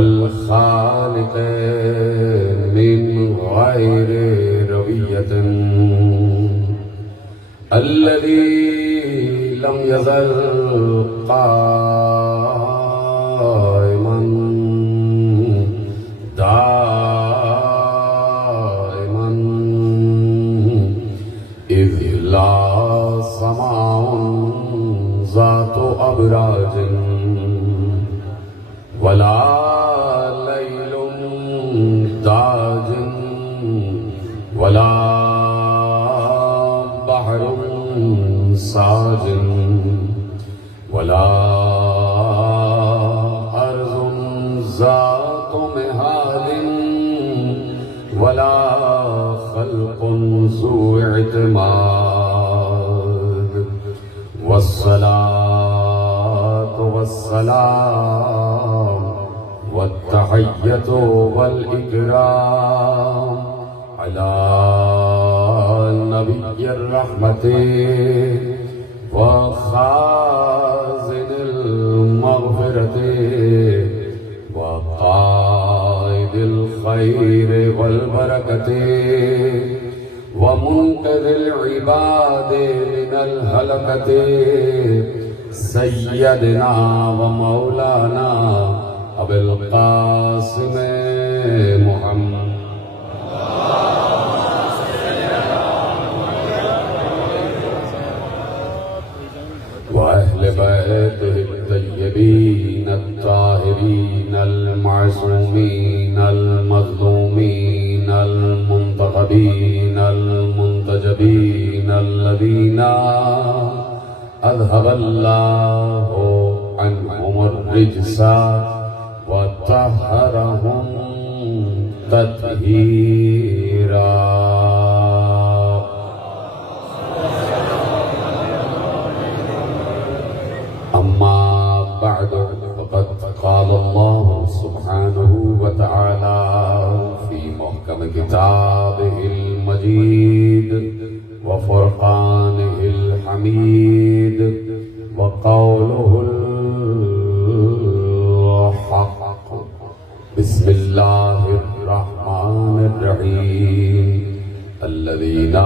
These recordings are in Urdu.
والخالق من غير روية الذي لم يزل قائما دائما إذ لا سماء ذات أبراج ولا ليل داج ولا بحر ساج ولا أرض ذات مهاد ولا خلق ذو اعتماد والصلاة والسلام والتحية والإكرام على نبي الرحمة وخازن المغفرة وقائد الخير والبركة ومنقذ العباد من الهلكة سيدنا ومولانا أبي القاسم محمد وأهل بيته الطيبين الطاهرين المعصومين المظلومين المنتخبين المنتجبين الذين أذهب الله عنهم الرجس وطهرهم تطهيرا. أما بعد فقد قال الله سبحانه وتعالى في محكم كتابه المجيد وفرقانه الحميد وقوله الحق بسم الله الرحمن الرحيم الذين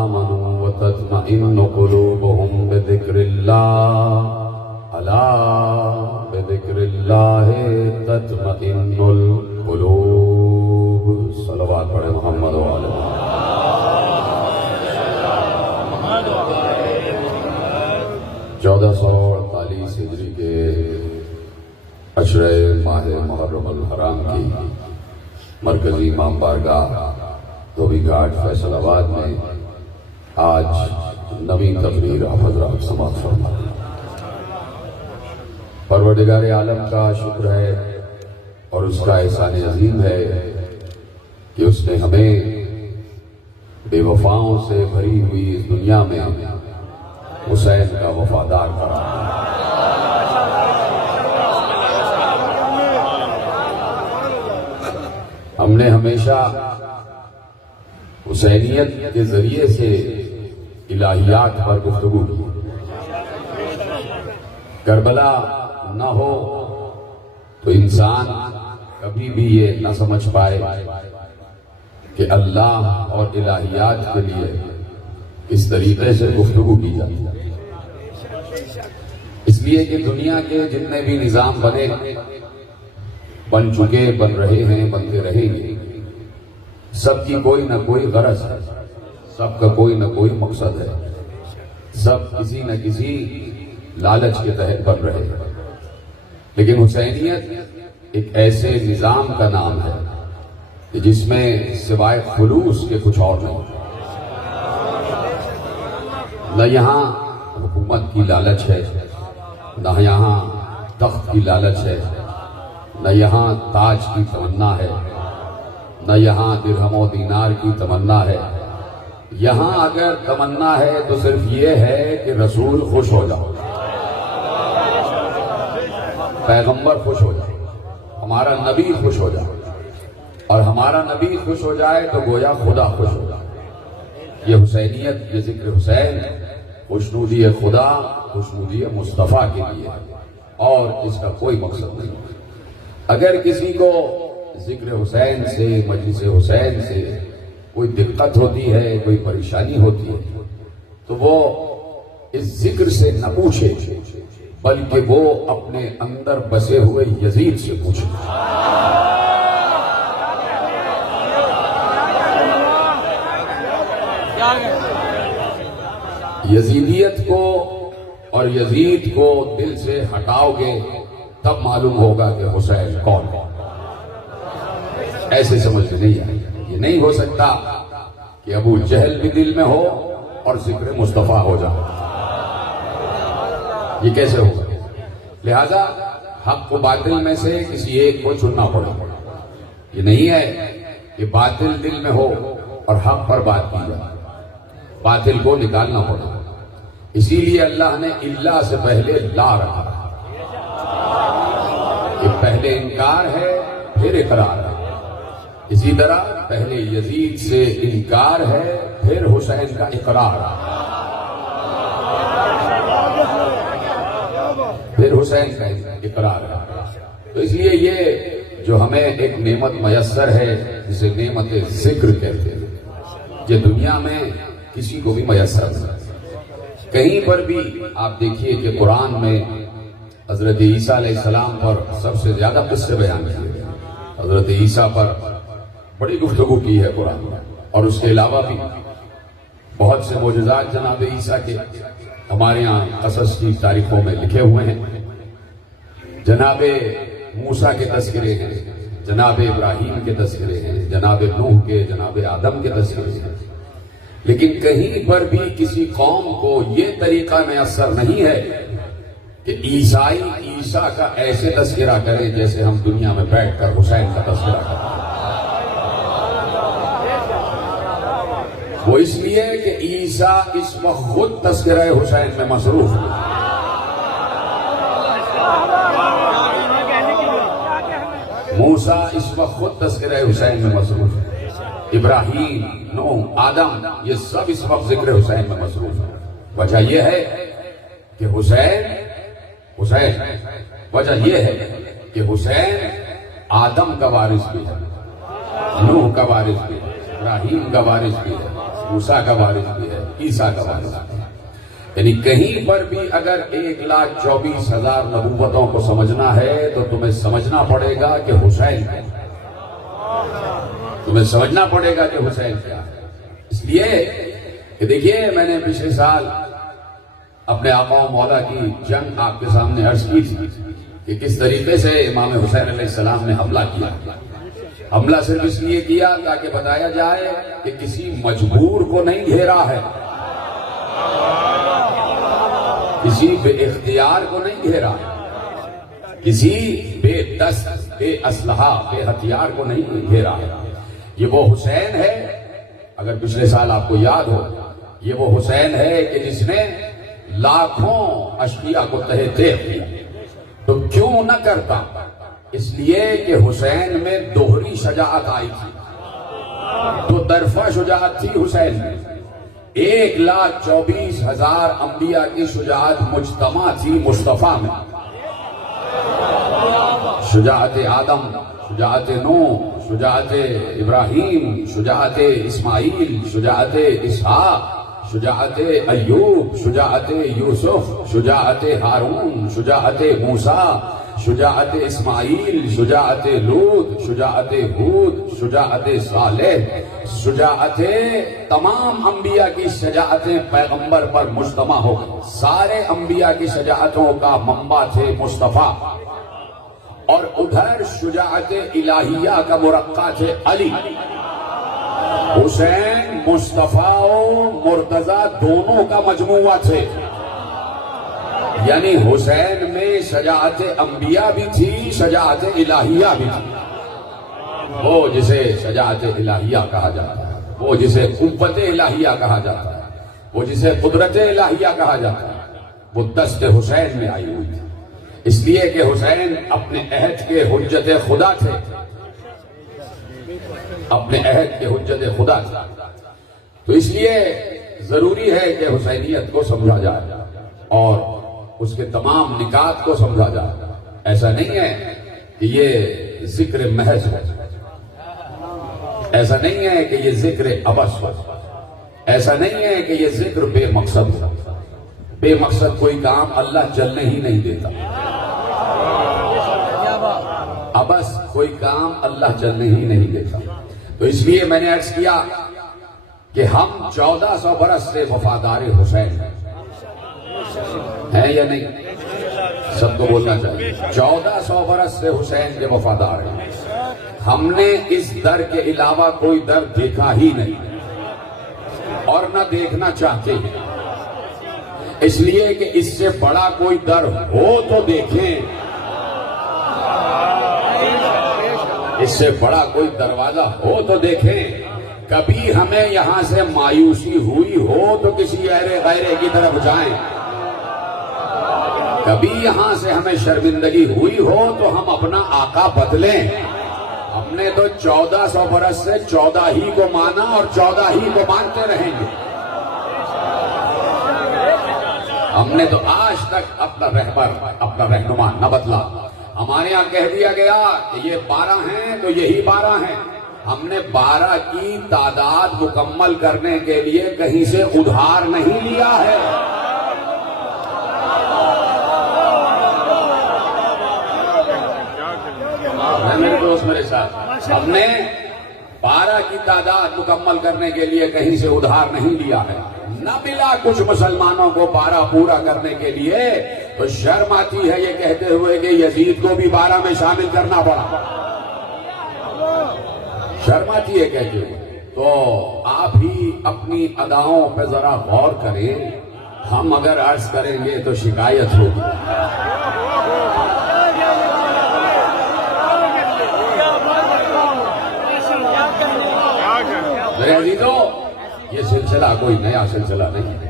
آمنوا وتطمئن قلوبهم بذكر الله ألا بذكر الله تطمئن القلوب. صلوات پڑھیں محمد وعلى محمد. 1448 ہجری کے عشرہ ماہ محرم الحرام کی مرکزی امام بارگاہ دھوبی گھاٹ فیصل آباد میں آج نویں تقریر آپ حضرات سماعت فرما. پروردگار عالم کا شکر ہے اور اس کا احسان عظیم ہے کہ اس نے ہمیں بے وفاؤں سے بھری ہوئی اس دنیا میں حسین کا وفادار قرار دیا. ہم نے ہمیشہ حسینیت کے ذریعے سے الہیات پر گفتگو کی. کربلا نہ ہو تو انسان کبھی بھی یہ نہ سمجھ پائے کہ اللہ اور الہیات کے لیے اس طریقے سے گفتگو کی جاتی ہے. اس لیے کہ دنیا کے جتنے بھی نظام بنے بن چکے بن رہے ہیں بنتے رہیں گے سب کی کوئی نہ کوئی غرض ہے سب کا کوئی نہ کوئی مقصد ہے سب کسی نہ کسی لالچ کے تحت بن رہے ہیں. لیکن حسینیت ایک ایسے نظام کا نام ہے کہ جس میں سوائے خلوص کے کچھ اور نہیں. نہ یہاں حکومت کی لالچ ہے نہ یہاں تخت کی لالچ ہے نہ یہاں تاج کی تمنا ہے نہ یہاں درہم و دینار کی تمنا ہے. یہاں اگر تمنا ہے تو صرف یہ ہے کہ رسول خوش ہو جاؤ پیغمبر خوش ہو جائے ہمارا نبی خوش ہو جائے اور ہمارا نبی خوش ہو جائے تو گویا خدا خوش ہو جائے. یہ حسینیت یہ ذکر حسین خوشنودی خدا خوشنودی مصطفیٰ کے لیے اور اس کا کوئی مقصد نہیں. اگر کسی کو ذکر حسین سے، مجلس حسین سے کوئی دقت ہوتی ہے، کوئی پریشانی ہوتی ہے، تو وہ اس ذکر سے نہ پوچھے، بلکہ وہ اپنے اندر بسے ہوئے یزید سے پوچھے۔ یزیدیت کو اور یزید کو دل سے ہٹاؤ گے تب معلوم ہوگا کہ حسین کون ہے۔ ایسے سمجھ میں نہیں آئے گا۔ یہ نہیں ہو سکتا کہ ابو جہل بھی دل میں ہو اور ذکر مصطفیٰ ہو جائے، یہ کیسے ہوگا؟ لہذا حق و باطل میں سے کسی ایک کو چننا پڑے۔ یہ نہیں ہے کہ باطل دل میں ہو اور حق پر بات کی جائے، باطل کو نکالنا پڑے۔ اسی لیے اللہ نے اللہ سے پہلے لا رکھا، کہ پہلے انکار ہے پھر اقرار ہے۔ اسی طرح پہلے یزید سے انکار ہے پھر حسین کا اقرار ہے، پھر حسین کا اقرار ہے۔ تو اس لیے یہ جو ہمیں ایک نعمت میسر ہے جسے نعمت ذکر کہتے ہیں، یہ دنیا میں کسی کو بھی میسر نہیں۔ کہیں پر بھی آپ دیکھیے کہ قرآن میں حضرت عیسیٰ علیہ السلام پر سب سے زیادہ قصے بیان کیے۔ حضرت عیسیٰ پر بڑی گفتگو کی ہے قرآن میں، اور اس کے علاوہ بھی بہت سے معجزات جناب عیسیٰ کے ہمارے یہاں قصص کی تاریخوں میں لکھے ہوئے ہیں۔ جناب موسیٰ کے تذکرے ہیں، جناب ابراہیم کے تذکرے ہیں، جناب نوح کے، جناب آدم کے تذکرے ہیں، لیکن کہیں پر بھی کسی قوم کو یہ طریقہ میسر نہیں ہے کہ عیسائی عیسیٰ کا ایسے تذکرہ کرے جیسے ہم دنیا میں بیٹھ کر حسین کا تذکرہ کریں۔ وہ اس لیے کہ عیسیٰ اس وقت خود تذکرہ حسین میں مصروف ہے۔ موسیٰ اس وقت خود تذکرہ حسین میں مصروف ہے۔ ابراہیم، نوح، آدم، یہ سب اس وقت ذکر حسین میں مصروف ہے۔ وجہ یہ ہے کہ حسین وجہ یہ ہے کہ حسین آدم کا وارث بھی ہے، نوح کا وارث بھی ہے، ابراہیم کا وارث بھی ہے، موسیٰ کا وارث بھی ہے، عیسیٰ کا وارث بھی ہے۔ یعنی کہیں پر بھی اگر 1,24,000 نبوتوں کو سمجھنا ہے تو تمہیں سمجھنا پڑے گا کہ حسین کیا ہے، تمہیں سمجھنا پڑے گا کہ حسین کیا ہے۔ اس لیے کہ دیکھیے، میں نے پچھلے سال اپنے آقا و مولا کی جنگ آپ کے سامنے عرض کی تھی کہ کس طریقے سے امام حسین علیہ السلام نے حملہ کیا۔ حملہ صرف اس لیے کیا تاکہ بتایا جائے کہ کسی مجبور کو نہیں گھیرا ہے، کسی بے اختیار کو نہیں گھیرا ہے، کسی بے دست، بے اسلحہ، بے ہتھیار کو نہیں گھیرا ہے۔ یہ وہ حسین ہے، اگر پچھلے سال آپ کو یاد ہو، یہ وہ حسین ہے کہ جس نے لاکھوں اشقیاء کو تہہ تیغ کیا۔ تو کیوں نہ کرتا؟ اس لیے کہ حسین میں دوہری شجاعت آئی تھی، تو طرفہ شجاعت تھی حسین میں۔ 1,24,000 انبیاء کی شجاعت مجتمع تھی مصطفیٰ میں۔ شجاعت آدم، شجاعت نوح، شجاعت ابراہیم، شجاعت اسماعیل، شجاعت اسحاق، شجاعت ایوب، شجاعت یوسف، شجاعت ہارون، شجاعت موسیٰ، شجاعت اسماعیل، شجاعت لوط، شجاعت ہود، شجاعت صالح، شجاعت تمام انبیاء کی شجاعتیں پیغمبر پر مجتمع ہو گئی۔ سارے انبیاء کی شجاعتوں کا منبع تھے مصطفیٰ، اور ادھر شجاعت الہیہ کا مرقع تھے علی۔ حسین مصطفیٰ و مرتضیٰ دونوں کا مجموعہ تھے، یعنی حسین میں شجاعت انبیاء بھی تھی، شجاعت الہیہ بھی تھی۔ وہ جسے شجاعت الہیہ کہا جاتا ہے، وہ جسے قوت الہیہ کہا جاتا ہے، وہ جسے قدرت الہیہ کہا جاتا ہے، وہ دست حسین میں آئی ہوئی تھی۔ اس لیے کہ حسین اپنے عہد کے حجت خدا تھے، اپنے عہد کے حجت خدا تھے۔ تو اس لیے ضروری ہے کہ حسینیت کو سمجھا جائے اور اس کے تمام نکات کو سمجھا جائے۔ ایسا نہیں ہے کہ یہ ذکر محض ہے، ایسا نہیں ہے کہ یہ ذکر عبث ہو، ایسا نہیں ہے کہ یہ ذکر بے مقصد ہو۔ بے مقصد کوئی کام اللہ چلنے ہی نہیں دیتا، عبث کوئی کام اللہ چلنے ہی نہیں دیتا۔ تو اس لیے میں نے عرض کیا کہ ہم 1400 برس سے وفادار حسین ہیں یا نہیں؟ سب کو بولنا چاہیے، 1400 برس سے حسین کے وفادار ہیں۔ ہم نے اس در کے علاوہ کوئی در دیکھا ہی نہیں اور نہ دیکھنا چاہتے ہیں، اس لیے کہ اس سے بڑا کوئی در ہو تو دیکھیں، اس سے بڑا کوئی دروازہ ہو تو دیکھیں۔ کبھی ہمیں یہاں سے مایوسی ہوئی ہو تو کسی غیرے کی طرف جائیں، کبھی یہاں سے ہمیں شرمندگی ہوئی ہو تو ہم اپنا آقا بدلیں۔ ہم نے تو 1400 برس سے 14 ہی کو مانا اور 14 ہی کو مانتے رہیں گے۔ ہم نے تو آج تک اپنا رہبر، اپنا رہنما نہ بدلا۔ ہمارے یہاں کہہ دیا گیا کہ یہ 12 ہیں تو یہی 12 ہیں۔ ہم نے 12 کی تعداد مکمل کرنے کے لیے کہیں سے ادھار نہیں لیا ہے۔ میرے دوست میرے ساتھ، ہم نے 12 کی تعداد مکمل کرنے کے لیے کہیں سے ادھار نہیں لیا ہے۔ نہ ملا کچھ مسلمانوں کو 12 پورا کرنے کے لیے تو شرم آتی ہے یہ کہتے ہوئے کہ یزید کو بھی 12 میں شامل کرنا پڑا، شرم آتی ہے کہتے ہوئے۔ تو آپ ہی اپنی اداؤں پہ ذرا غور کریں، ہم اگر عرض کریں گے تو شکایت ہوگی۔ میرے عزیزو، یہ سلسلہ کوئی نیا سلسلہ نہیں ہے،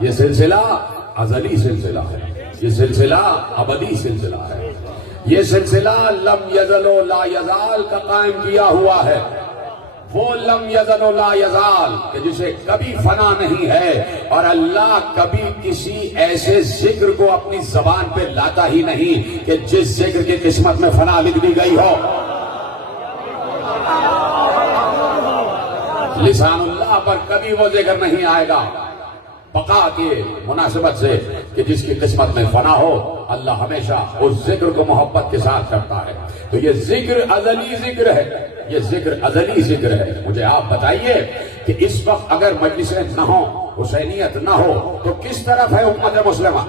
یہ سلسلہ ازلی سلسلہ ہے، یہ سلسلہ ابدی سلسلہ ہے، یہ سلسلہ لم یزل و لا یزال کا قائم کیا ہوا ہے۔ وہ لم یزل و لا یزال کہ جسے کبھی فنا نہیں ہے، اور اللہ کبھی کسی ایسے ذکر کو اپنی زبان پہ لاتا ہی نہیں کہ جس ذکر کی قسمت میں فنا لکھ دی گئی ہو۔ لسان اللہ پر کبھی وہ ذکر نہیں آئے گا بقا کی مناسبت سے کہ جس کی قسمت میں فنا ہو۔ اللہ ہمیشہ اس ذکر کو محبت کے ساتھ کرتا ہے۔ تو یہ ذکر ازلی ذکر ہے، یہ ذکر ازلی ذکر ہے۔ مجھے آپ بتائیے کہ اس وقت اگر مجلسیں نہ ہوں، حسینیت نہ ہو، تو کس طرف ہے امت مسلمہ؟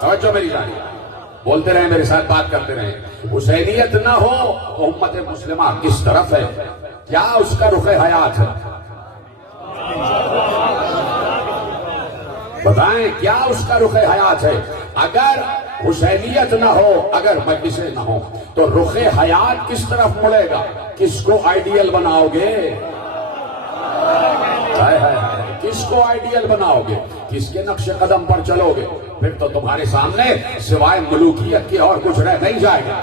توجہ میری جانب، بولتے رہیں میرے ساتھ، بات کرتے رہیں۔ حسینیت نہ ہو تو امت مسلمہ کس طرف ہے؟ کیا اس کا رخ حیات ہے؟ بتائیں کیا اس کا رخ حیات ہے؟ اگر حسینیت نہ ہو، اگر مجلسیں نہ ہو، تو رخ حیات کس طرف مڑے گا؟ کس کو آئیڈیل بناؤ گے؟ کس کو آئیڈیل بناؤ گے؟ کس کے نقش قدم پر چلو گے؟ پھر تو تمہارے سامنے سوائے ملوکیت کے اور کچھ رہ نہیں جائے گا،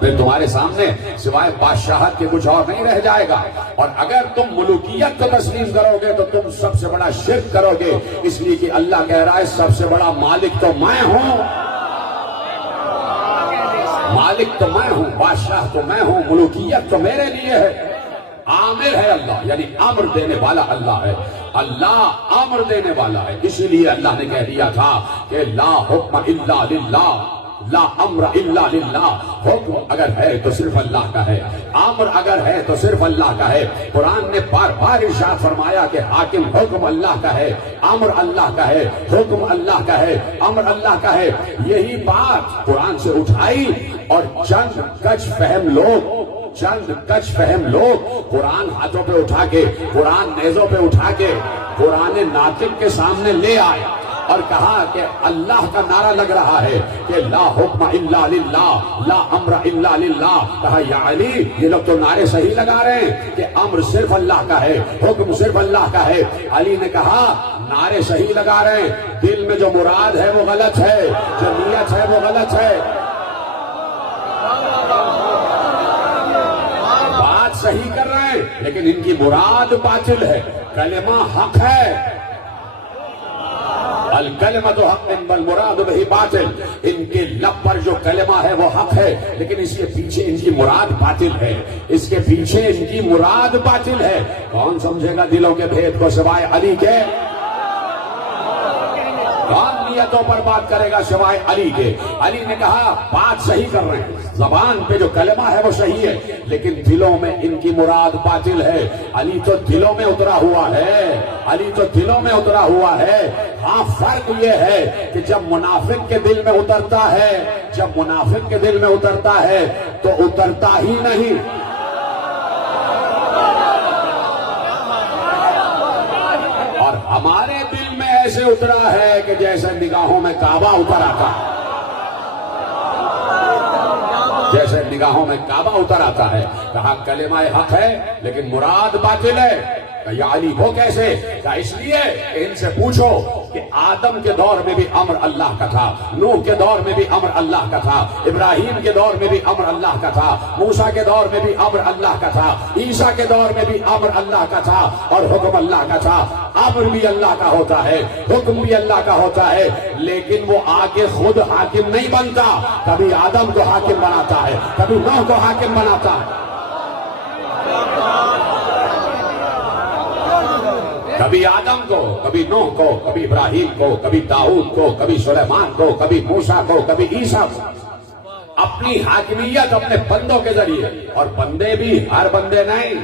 پھر تمہارے سامنے سوائے بادشاہت کے کچھ اور نہیں رہ جائے گا۔ اور اگر تم ملوکیت کو تسلیم کرو گے تو تم سب سے بڑا شرک کرو گے، اس لیے کہ اللہ کہہ رہا ہے سب سے بڑا مالک تو میں ہوں، مالک تو میں ہوں، بادشاہ تو میں ہوں، ملوکیت تو میرے لیے ہے۔ عامر ہے اللہ، یعنی امر دینے والا اللہ ہے، اللہ امر دینے والا ہے۔ اسی لیے اللہ نے کہہ دیا تھا کہ لا حکم الا للہ، لا امر الا للہ، حکم اگر ہے تو صرف اللہ کا ہے، امر اگر ہے تو صرف اللہ کا ہے۔ قرآن نے بار بار ارشاد فرمایا کہ حاکم حکم اللہ کا ہے، امر اللہ کا ہے، حکم اللہ کا ہے، امر اللہ کا ہے۔ یہی بات قرآن سے اٹھائی اور چند کچھ فہم لوگ قرآن ہاتھوں پہ اٹھا کے، قرآن نیزوں پہ اٹھا کے قرآن ناطق کے سامنے لے آئے اور کہا کہ اللہ کا نعرہ لگ رہا ہے کہ لا حکم الا للہ، لا امر الا للہ۔ کہا یا علی، یہ لوگ تو نعرے صحیح لگا رہے ہیں کہ امر صرف اللہ کا ہے، حکم صرف اللہ کا ہے۔ علی نے کہا نعرے صحیح لگا رہے ہیں، دل میں جو مراد ہے وہ غلط ہے، جو نیت ہے وہ غلط ہے۔ بات صحیح کر رہے ہیں لیکن ان کی مراد باطل ہے، کلمہ حق ہے، الکلمۃ حق والمراد بہ باطل، ان کے لب پر جو کلمہ ہے وہ حق ہے، لیکن اس کے پیچھے ان کی مراد باطل ہے، اس کے پیچھے ان کی مراد باطل ہے۔ کون سمجھے گا دلوں کے بھید کو سوائے علی کے؟ کون نیتوں پر بات کرے گا سوائے علی کے؟ علی نے کہا بات صحیح کر رہے ہیں، زبان پہ جو کلمہ ہے وہ صحیح ہے، لیکن دلوں میں ان کی مراد باطل ہے۔ علی تو دلوں میں اترا ہوا ہے، علی تو دلوں میں اترا ہوا ہے۔ ہاں فرق یہ ہے کہ جب منافق کے دل میں اترتا ہے، جب منافق کے دل میں اترتا ہے تو اترتا ہی نہیں، اور ہمارے دل میں ایسے اترا ہے کہ جیسے نگاہوں میں کعبہ اتر آتا ہے، جیسے نگاہوں میں کعبہ اتر آتا ہے۔ کہا کلمہ حق ہے لیکن مراد باطل ہے۔ یا علی وہ کیسے؟ کہا اس لیے کہ ان سے پوچھو کہ آدم کے دور میں بھی امر اللہ کا تھا، نوح کے دور میں بھی امر اللہ کا تھا، ابراہیم کے دور میں بھی امر اللہ کا تھا، موسیٰ کے دور میں بھی امر اللہ کا تھا، عیسیٰ کے دور میں بھی امر اللہ کا تھا، اور حکم اللہ کا تھا۔ امر بھی اللہ کا ہوتا ہے، حکم بھی اللہ کا ہوتا ہے، لیکن وہ آگے خود حاکم نہیں بنتا، کبھی آدم کو حاکم بناتا ہے، کبھی نوح کو حاکم بناتا ہے، کبھی آدم کو، کبھی نوح کو، کبھی ابراہیم کو، کبھی داؤد کو، کبھی سلیمان کو، کبھی موسیٰ کو، کبھی عیسیٰ کو، اپنی حاکمیت اپنے بندوں کے ذریعے۔ اور بندے بھی ہر بندے نہیں،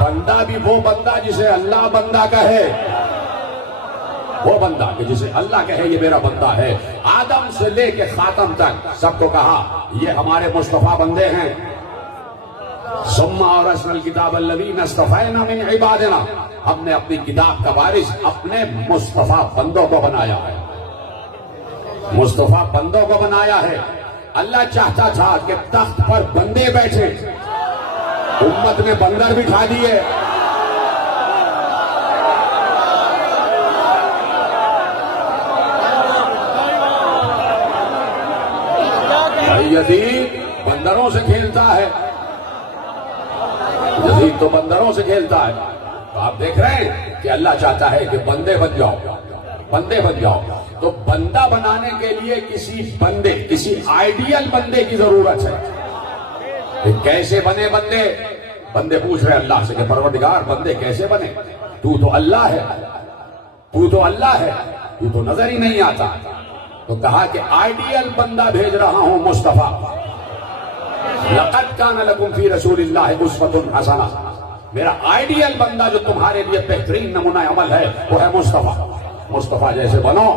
بندہ بھی وہ بندہ جسے اللہ بندہ کہے، وہ بندہ کہ جسے اللہ کہے یہ میرا بندہ ہے۔ آدم سے لے کے خاتم تک سب کو کہا یہ ہمارے مصطفیٰ بندے ہیں۔ ثم اورثنا الکتاب الذین اصطفینا من عبادنا، ہم نے اپنی کتاب کا وارث اپنے مصطفیٰ بندوں کو بنایا ہے، مصطفیٰ بندوں کو بنایا ہے۔ اللہ چاہتا تھا کہ تخت پر بندے بیٹھے، امت نے بندر بٹھا دیے۔ یزید بندروں سے کھیلتا ہے، یزید تو بندروں سے کھیلتا ہے۔ تو آپ دیکھ رہے ہیں کہ اللہ چاہتا ہے کہ بندے بن جاؤ، بندے بن جاؤ۔ تو بندہ بنانے کے لیے کسی بندے، کسی آئیڈیل بندے کی ضرورت ہے۔ کہ کیسے بنے بندے؟ بندے پوچھ رہے اللہ سے کہ پروردگار بندے کیسے بنے؟ تو تو اللہ ہے، تو تو اللہ ہے، تو تو نظر ہی نہیں آتا۔ تو کہا کہ آئیڈیل بندہ بھیج رہا ہوں مصطفیٰ۔ لقد کان لکم فی رسول اللہ اسوۃ حسنہ، میرا آئیڈیل بندہ جو تمہارے لیے بہترین نمونہ عمل ہے وہ ہے مصطفیٰ۔ مصطفیٰ جیسے بنو۔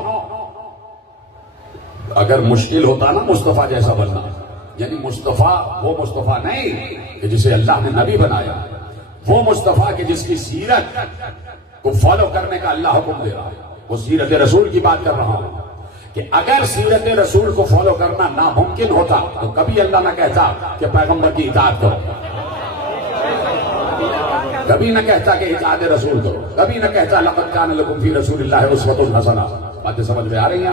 اگر مشکل ہوتا نا مصطفیٰ جیسا بننا، یعنی مصطفیٰ وہ مصطفیٰ نہیں کہ جسے اللہ نے نبی بنایا، وہ مصطفیٰ کہ جس کی سیرت کو فالو کرنے کا اللہ حکم دے رہا ہے۔ وہ سیرت رسول کی بات کر رہا ہوں کہ اگر سیرت رسول کو فالو کرنا ناممکن ہوتا تو کبھی اللہ نہ کہتا کہ پیغمبر کی اطاعت کرو، کبھی نہ کہتا کہ اطاعت رسول کرو، کبھی نہ کہتا لقد کان لکم فی رسول اللہ اسوۃ حسنہ۔ باتیں سمجھ میں آ رہی ہیں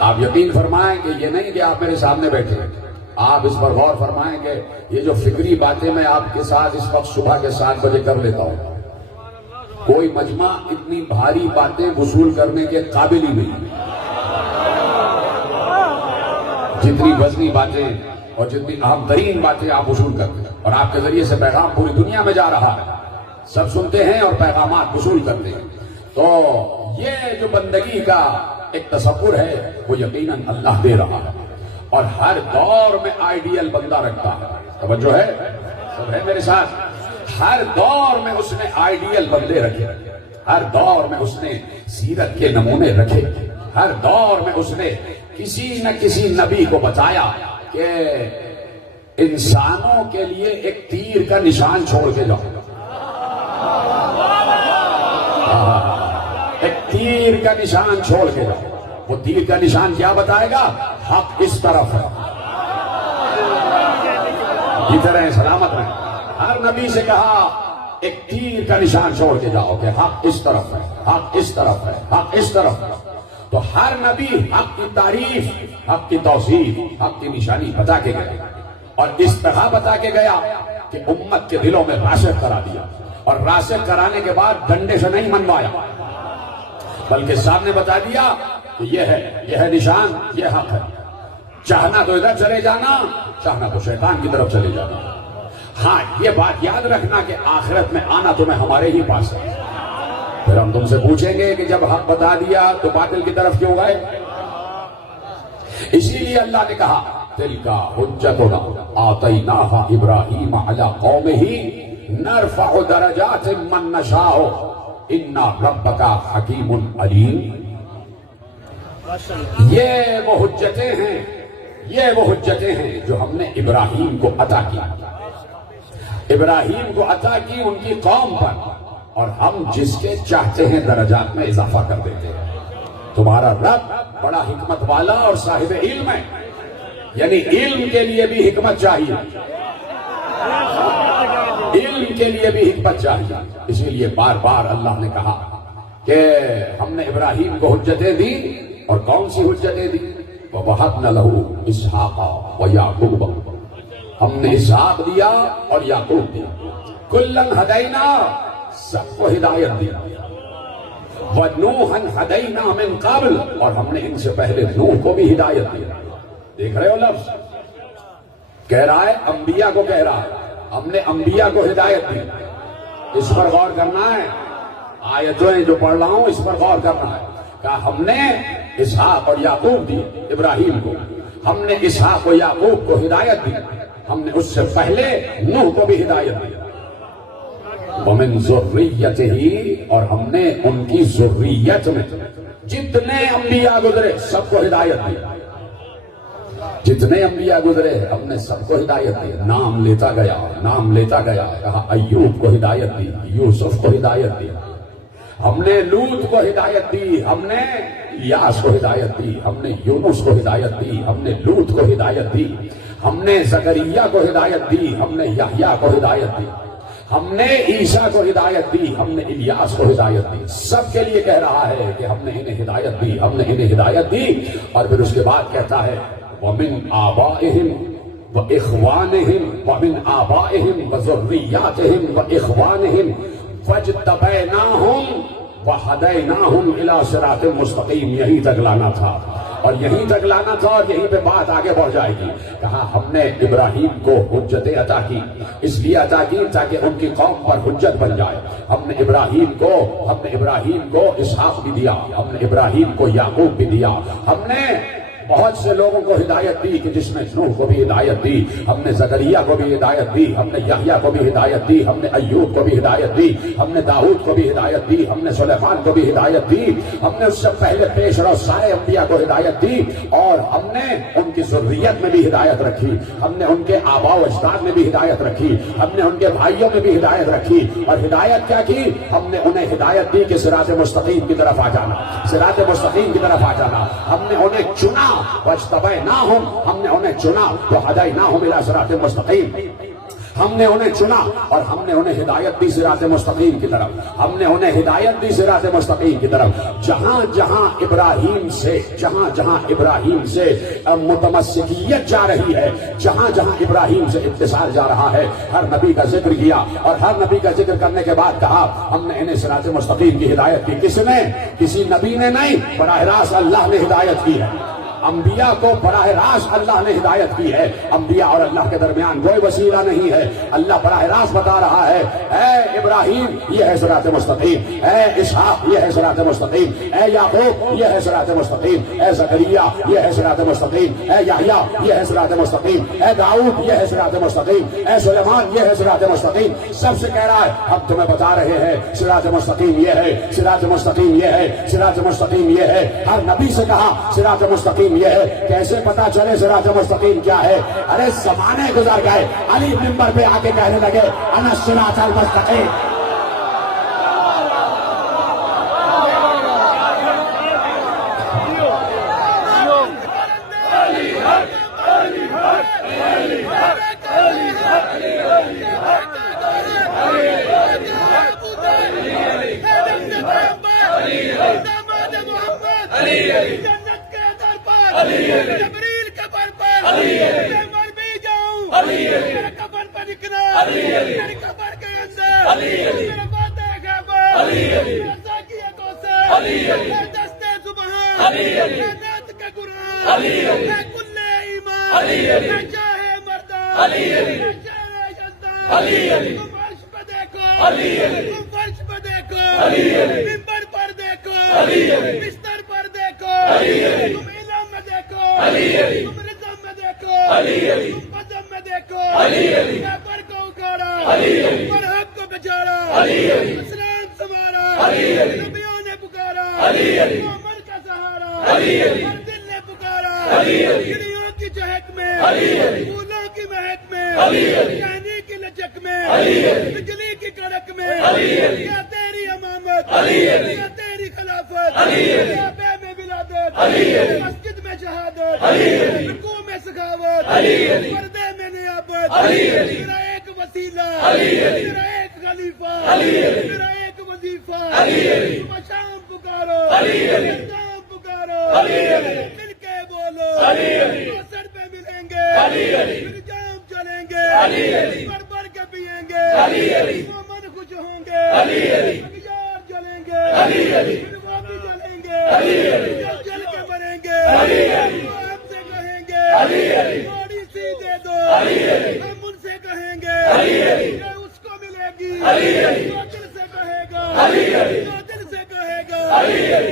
آپ یقین فرمائیں کہ یہ نہیں کہ آپ میرے سامنے بیٹھے، آپ اس پر غور فرمائیں کہ یہ جو فکری باتیں میں آپ کے ساتھ اس وقت صبح کے 7 بجے کر لیتا ہوں، کوئی مجمع اتنی بھاری باتیں وصول کرنے کے قابل ہی نہیں، جتنی وزنی باتیں اور جتنی اہم ترین باتیں آپ وصول کرتے ہیں، اور آپ کے ذریعے سے پیغام پوری دنیا میں جا رہا ہے، سب سنتے ہیں اور پیغامات وصول کرتے ہیں۔ تو یہ جو بندگی کا ایک تصور ہے وہ یقیناً اللہ دے رہا ہے، اور ہر دور میں آئیڈیل بندہ رکھتا ہے۔ توجہ ہے، سب ہے میرے ساتھ؟ ہر دور میں اس نے آئیڈیل بندے رکھے، ہر دور میں اس نے سیرت کے نمونے رکھے، ہر دور میں اس نے کسی نہ کسی نبی کو بتایا کہ انسانوں کے لیے ایک تیر کا نشان چھوڑ کے جاؤ، ایک تیر کا نشان چھوڑ کے جاؤ۔ وہ تیر کا نشان کیا بتائے گا؟ حق اس طرف ہے، جیتے رہے سلامت رہے۔ ہر نبی سے کہا ایک تیر کا نشان چھوڑ کے جاؤ کہ حق اس طرف ہے، حق اس طرف ہے، حق اس طرف ہے۔ تو ہر نبی حق کی تعریف، حق کی توصیف، حق کی نشانی بتا کے گیا، اور اس طرح بتا کے گیا کہ امت کے دلوں میں راسخ کرا دیا، اور راسخ کرانے کے بعد ڈنڈے سے نہیں منوایا، بلکہ صاحب نے بتا دیا کہ یہ ہے نشان، یہ حق ہے، چاہنا تو ادھر چلے جانا، چاہنا تو شیطان کی طرف چلے جانا۔ ہاں یہ بات یاد رکھنا کہ آخرت میں آنا تمہیں ہمارے ہی پاس ہے۔ پھر ہم تم سے پوچھیں گے کہ جب حق بتا دیا تو باطل کی طرف کیوں گئے؟ اسی لیے اللہ نے کہا تِلْكَ حُجَّتُنَا آتَيْنَاهَا إِبْرَاهِيمَ عَلَىٰ قَوْمِهِ نَرْفَعُ دَرَجَاتٍ مَّن نَّشَاءُ إِنَّ رَبَّكَ حَكِيمٌ عَلِيمٌ۔ یہ وہ حجتیں ہیں جو ہم نے ابراہیم کو عطا کی، ابراہیم کو عطا کی ان کی قوم پر، اور ہم جس کے چاہتے ہیں درجات میں اضافہ کر دیتے ہیں۔ تمہارا رب بڑا حکمت والا اور صاحب علم ہے، یعنی علم کے لیے بھی حکمت چاہیے، علم کے لیے بھی حکمت چاہیے۔ اسی لیے بار بار اللہ نے کہا کہ ہم نے ابراہیم کو حجتیں دی، اور کون سی حجتیں دی؟ وَوَهَبْنَا لَهُ إِسْحَاقَ وَيَعْقُوبَ، ہم نے اسحاق دیا اور یعقوب دیا۔ كُلًّا هَدَيْنَا، سب کو ہدایت دی۔ وَنُوحًا هَدَيْنَا مِن قَبْلُ، اور ہم نے ان سے پہلے نوح کو بھی ہدایت دی۔ دیکھ رہے ہو لفظ کہہ رہا ہے، انبیاء کو کہہ رہا ہے ہم نے انبیاء کو ہدایت دی۔ اس پر غور کرنا ہے، آیتیں جو پڑھ رہا ہوں اس پر غور کرنا ہے۔ کہا ہم نے اسحاق اور یعقوب دی ابراہیم کو، ہم نے اسحاق و یعقوب کو ہدایت دی، ہم نے اس سے پہلے نوح کو بھی ہدایت دی۔ وَمِن ذُرِّيَّتِهِ، اور ہم نے ان کی ذریت میں جتنے انبیاء گزرے سب کو ہدایت دی، جتنے انبیاء گزرے ہم نے سب کو ہدایت دی۔ نام لیتا گیا، نام لیتا گیا، کہا ایوب کو ہدایت دی، یوسف کو ہدایت دی، ہم نے لوط کو ہدایت دی، ہم نے الیاس کو ہدایت دی، ہم نے یونس کو ہدایت دی، ہم نے لوط کو ہدایت دی، ہم نے زکریا کو ہدایت دی، ہم نے یحییٰ کو ہدایت دی، ہم نے عیسیٰ کو ہدایت دی، ہم نے الیاس کو ہدایت دی۔ سب کے لیے کہہ رہا ہے کہ ہم نے انہیں ہدایت دی، ہم نے انہیں ہدایت دی۔ اور پھر اس کے بعد کہتا ہے وَمِنْ آبَائِهِمْ وَإِخْوَانِهِمْ وَمِنْ آبَائِهِمْ وَذُرِّيَّاتِهِمْ وَإِخْوَانِهِمْ فَاجْتَبَيْنَاهُمْ وَهَدَيْنَاهُمْ إِلَىٰ صِرَاطٍ مُّسْتَقِيمٍ۔ یہیں تک لانا تھا، اور یہیں تک لانا تھا، اور یہیں پہ بات آگے بڑھ جائے گی۔ کہا ہم نے ابراہیم کو حجتیں عطا کی، اس لیے عطا کی تاکہ ان کی قوم پر حجت بن جائے۔ ہم نے ابراہیم کو اسحاق بھی دیا، ہم نے ابراہیم کو یعقوب بھی دیا، ہم نے بہت سے لوگوں کو ہدایت دی کہ جس میں نوح کو بھی ہدایت دی، ہم نے زکریا کو بھی ہدایت دی، ہم نے یحییٰ کو بھی ہدایت دی، ہم نے ایوب کو بھی ہدایت دی، ہم نے داؤد کو بھی ہدایت دی، ہم نے سلیمان کو بھی ہدایت دی، ہم نے اس سے پہلے پیش رو سارے انبیاء کو ہدایت دی، اور ہم نے ان کی ذریت میں بھی ہدایت رکھی، ہم نے ان کے آباء و اجداد میں بھی ہدایت رکھی، ہم نے ان کے بھائیوں میں بھی ہدایت رکھی۔ اور ہدایت کیا کی؟ ہم نے انہیں ہدایت دی کہ صراط مستقیم کی طرف آ جانا، صراط مستقیم کی طرف آ جانا۔ ہم نے انہیں چنا، وَاجْتَبَيْنَاهُمْ، ہم نے انہیں چنا، وَهَدَيْنَاهُمْ إِلَىٰ صِرَاطٍ مُّسْتَقِيمٍ، ہم نے انہیں چنا اور ہم نے انہیں ہدایت دی صراط مستقیم کی طرف، ہم نے انہیں ہدایت دی صراط مستقیم کی طرف۔ جہاں جہاں ابراہیم سے متمسکیت جا رہی ہے، جہاں جہاں ابراہیم سے اتصال جا رہا ہے، ہر نبی کا ذکر کیا، اور ہر نبی کا ذکر کرنے کے بعد کہا ہم نے انہیں صراط مستقیم کی ہدایت کی۔ کس نے؟ کسی نبی نے نہیں، براہ راست اللہ نے ہدایت کی ہے۔ انبیاء کو براہ راست اللہ نے ہدایت کی ہے، انبیاء اور اللہ کے درمیان کوئی وسیلہ نہیں ہے۔ اللہ براہ راست بتا رہا ہے، اے ابراہیم یہ ہے صراط مستقیم، اے اسحاق یہ ہے صراط مستقیم، اے یعقوب یہ ہے صراط مستقیم، اے زکریا یہ ہے صراط مستقیم، اے یحییٰ یہ ہے صراط مستقیم، اے داؤد یہ ہے صراط مستقیم، اے سلیمان یہ ہے صراط مستقیم۔ سب سے کہہ رہا ہے ہم تمہیں بتا رہے ہیں صراط مستقیم یہ ہے، صراط مستقیم یہ ہے، صراط مستقیم یہ ہے۔ ہر نبی سے کہا صراط مستقیم یہ ہے۔ کیسے پتا چلے صراط مستقیم کیا ہے؟ ارے زمانے گزر گئے، علی منبر پہ آ کے کہنے لگے انا الصراط المستقیم۔ جبریل کے پر میں مر بھی جاؤں، میرے کفن پر لکھنا، میرے قبر کے اندر میرا بات ہے خبر، میرا ذاکیتوں سے میں نعت کا قرآن میں کل ایمان میں چاہے مردان میں چاہے جزدان تم عرش پہ دیکھو تم فرش پہ دیکھو ممبر پر دیکھو بستر پر دیکھو تم علم میں دیکھو تم رزم میں دیکھو تم بدم میں دیکھو میں پر کو اکھاڑا پر حق کو بچاڑا اسلام سنوارا نبیوں نے پکارا محمد کا سہارا اور دل نے پکارا گریوں کی چہک میں پھولوں کی مہک میں چاندی کی لچک میں بجلی کی کڑک میں یا تیری امامت یا تیری خلافت یا بے میں ولادت مسجد میں شہادت رکوع میں سخاوت پردے میں نیابت میرا ایک وسیلہ میرا ایک خلیفہ میرا ایک وظیفہ صبح شام پکارو شام پکارو مل کے بولو سر پہ ملیں گے پھر جام چلیں گے بڑھ بڑھ کے پیئیں گے مومن خوش ہوں گے اخیار جلیں گے پھر وہ بھی جلیں گے جو جل کے مریں گے وہ ہم سے کہیں گے تھوڑی سی دے دو ہم ان سے کہیں گے کہ اس کو ملے گی جو دل سے کہے گا جو دل سے کہے گا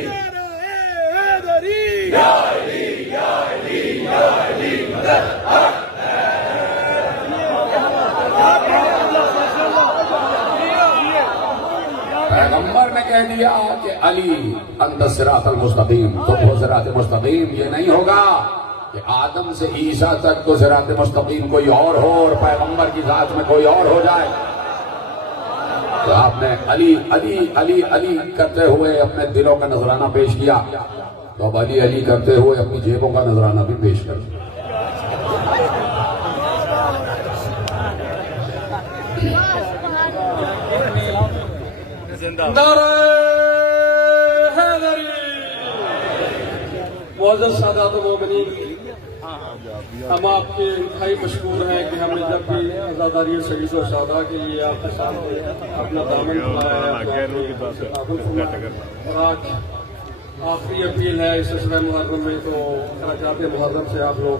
نعرہ حیدری پیغمبر نے کہہ دیا کہ علی انت الصراط المستقیم، تو وہ صراط مستقیم یہ نہیں ہوگا کہ آدم سے عیسیٰ تک تو صراط مستقیم کوئی اور ہو اور پیغمبر کی ذات میں کوئی اور ہو جائے۔ تو آپ نے علی علی علی علی کرتے ہوئے اپنے دلوں کا نذرانہ پیش کیا، تو اب علی علی کرتے ہوئے اپنی جیبوں کا نذرانہ بھی پیش کر دیا۔ نعرہ حیدری۔ معزز سادات مومنین، ہم آپ کے انتہائی مشکور ہیں کہ ہم نے جب بھی عزاداری سید و شہداء کے لیے آپ کے سامنے اپنا دامن کھلایا ہے اور آج آخری اپیل ہے اس سلسلہ محرم میں، تو خراجات محرم سے آپ لوگ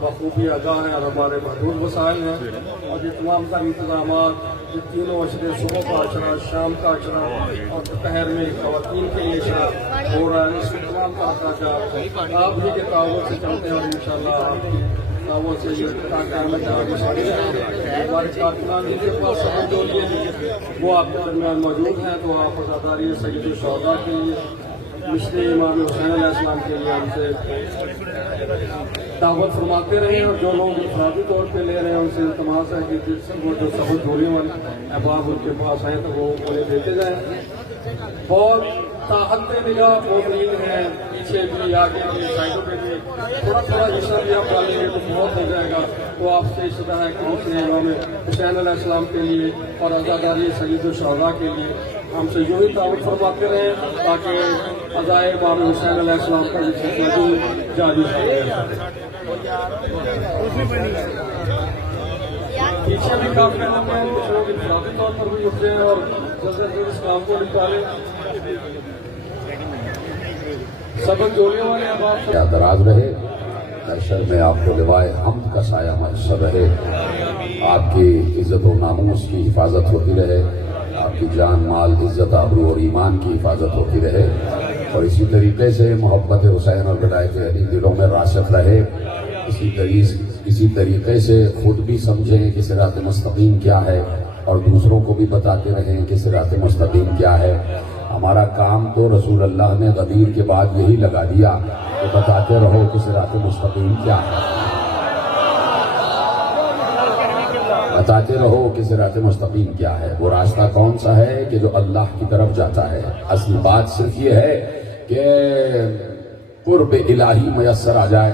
بخوبی آگاہ ہیں اور ہمارے محدود وسائل ہیں، اور یہ تمام تر انتظامات یہ تینوں عشرے، صبح کا عشرہ، شام کا عشرہ اور دوپہر میں خواتین کے لیے عشرہ ہو رہا ہے، اس میں تمام کا اخراجات آپ ہی کے تعاون سے چلتے ہیں اور انشاءاللہ آپ کی تعاون سے یہ قیامت ہمارے کارکنان کے پاس سبب جو یہ وہ آپ کے درمیان موجود ہیں، تو آپ عزاداری سید الشہداء کے لیے مشری امام حسین علیہ السلام کے لیے ہم سے دعوت فرماتے رہیں، اور جو لوگ انفرادی طور پہ لے رہے ہیں ان سے التماس ہے کہ وہ جو سبز جھولیوں والے احباب ان کے پاس ہیں تو وہ انہیں دیتے جائیں۔ بہت طاقت نگاہ مومنین ہیں، پیچھے بھی آگے بھی سائڈوں پہ بھی تھوڑا تھوڑا حصہ بھی آپ ڈالیں گے تو بہت ہو جائے گا، تو آپ سے اس طرح ہے کہ مشری امام حسین علیہ السلام کے لیے اور عزاداری سید الشہداء کے لیے ہم سے یوں ہی تعاون فرماتے رہیں تاکہ عزائے امام حسین علیہ السلام کا بھی سلسلہ جاری رہے۔ پیچھے بھی کافی لوگ ہیں، کچھ لوگ انفرادی طور پر بھی اٹھتے ہیں اور جلد از جلد اس کام کو نکالیں۔ سبق جوڑنے والے احباب کیا دراز رہے، محشر میں آپ کو لوائے حمد کا سایہ میسر رہے، آپ کی عزت و ناموس کی حفاظت ہوتی رہے، آپ کی جان مال عزت آبرو اور ایمان کی حفاظت ہوتی رہے، اور اسی طریقے سے محبت حسین اور ولایت علی دلوں میں راسخ رہے۔ اسی طریقے سے خود بھی سمجھیں کہ صراط مستقیم کیا ہے اور دوسروں کو بھی بتاتے رہیں کہ صراط مستقیم کیا ہے۔ ہمارا کام تو رسول اللہ نے غدیر کے بعد یہی لگا دیا کہ بتاتے رہو کہ صراط مستقیم کیا ہے، بتاتے رہو کہ صراط مستقیم کیا ہے، وہ راستہ کون سا ہے کہ جو اللہ کی طرف جاتا ہے۔ اصل بات صرف یہ ہے کہ قرب الہی میسر آ جائے،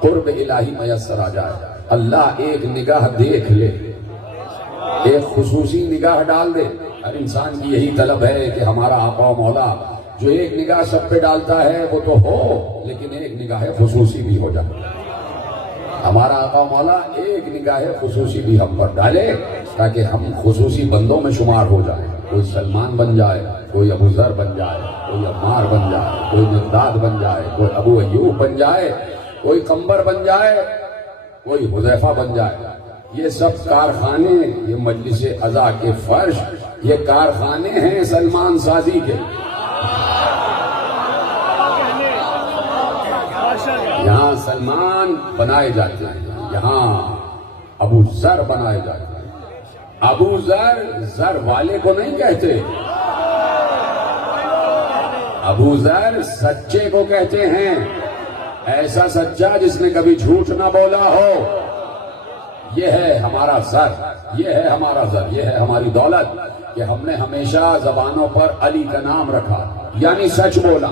قرب الہی میسر آ جائے، اللہ ایک نگاہ دیکھ لے، ایک خصوصی نگاہ ڈال دے۔ ہر انسان کی یہی طلب ہے کہ ہمارا آقا و مولا جو ایک نگاہ سب پہ ڈالتا ہے وہ تو ہو، لیکن ایک نگاہ خصوصی بھی ہو جائے۔ ہمارا آقا و مولا ایک نگاہ خصوصی بھی ہم پر ڈالے تاکہ ہم خصوصی بندوں میں شمار ہو جائیں۔ کوئی سلمان بن جائے، کوئی ابو ذر بن جائے، کوئی عمار بن جائے، کوئی مقداد بن جائے، کوئی ابو ایوب بن جائے، کوئی قمبر بن جائے، کوئی حذیفہ بن جائے، یہ سب کارخانے، یہ مجلس عزا کے فرش، یہ کارخانے ہیں سلمان سازی کے۔ یہاں سلمان بنائے جاتے ہیں، یہاں ابو ذر بنائے جاتے ہیں۔ ابو ذر ذر والے کو نہیں کہتے، ابو ذر سچے کو کہتے ہیں، ایسا سچا جس نے کبھی جھوٹ نہ بولا ہو۔ یہ ہے ہمارا ذر، یہ ہے ہمارا ذر، یہ ہے ہماری دولت کہ ہم نے ہمیشہ زبانوں پر علی کا نام رکھا، یعنی سچ بولا،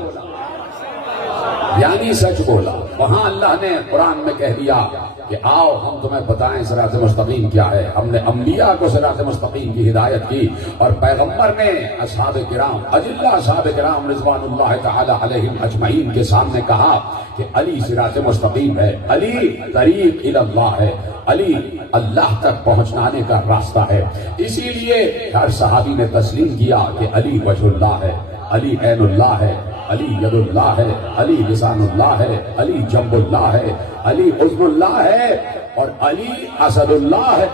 یعنی سچ بولا۔ وہاں اللہ نے قرآن میں کہہ دیا کہ آؤ ہم تمہیں بتائیں صراط مستقیم کیا ہے۔ ہم نے انبیاء کو صراط مستقیم کی ہدایت کی، اور پیغمبر نے اصحاب کرام، اجلہ اصحاب کرام رضوان اللہ تعالی علیہم اجمعین کے سامنے کہا کہ علی صراط مستقیم ہے، علی طریق الی اللہ ہے، علی اللہ تک پہنچانے کا راستہ ہے۔ اسی لیے ہر صحابی نے تسلیم کیا کہ علی وجہ اللہ ہے، علی عین اللہ ہے، علی ید اللہ ہے، علی لسان اللہ ہے، علی جنب اللہ ہے، علی عزم اللہ ہے، اور علی اسد اللہ ہے،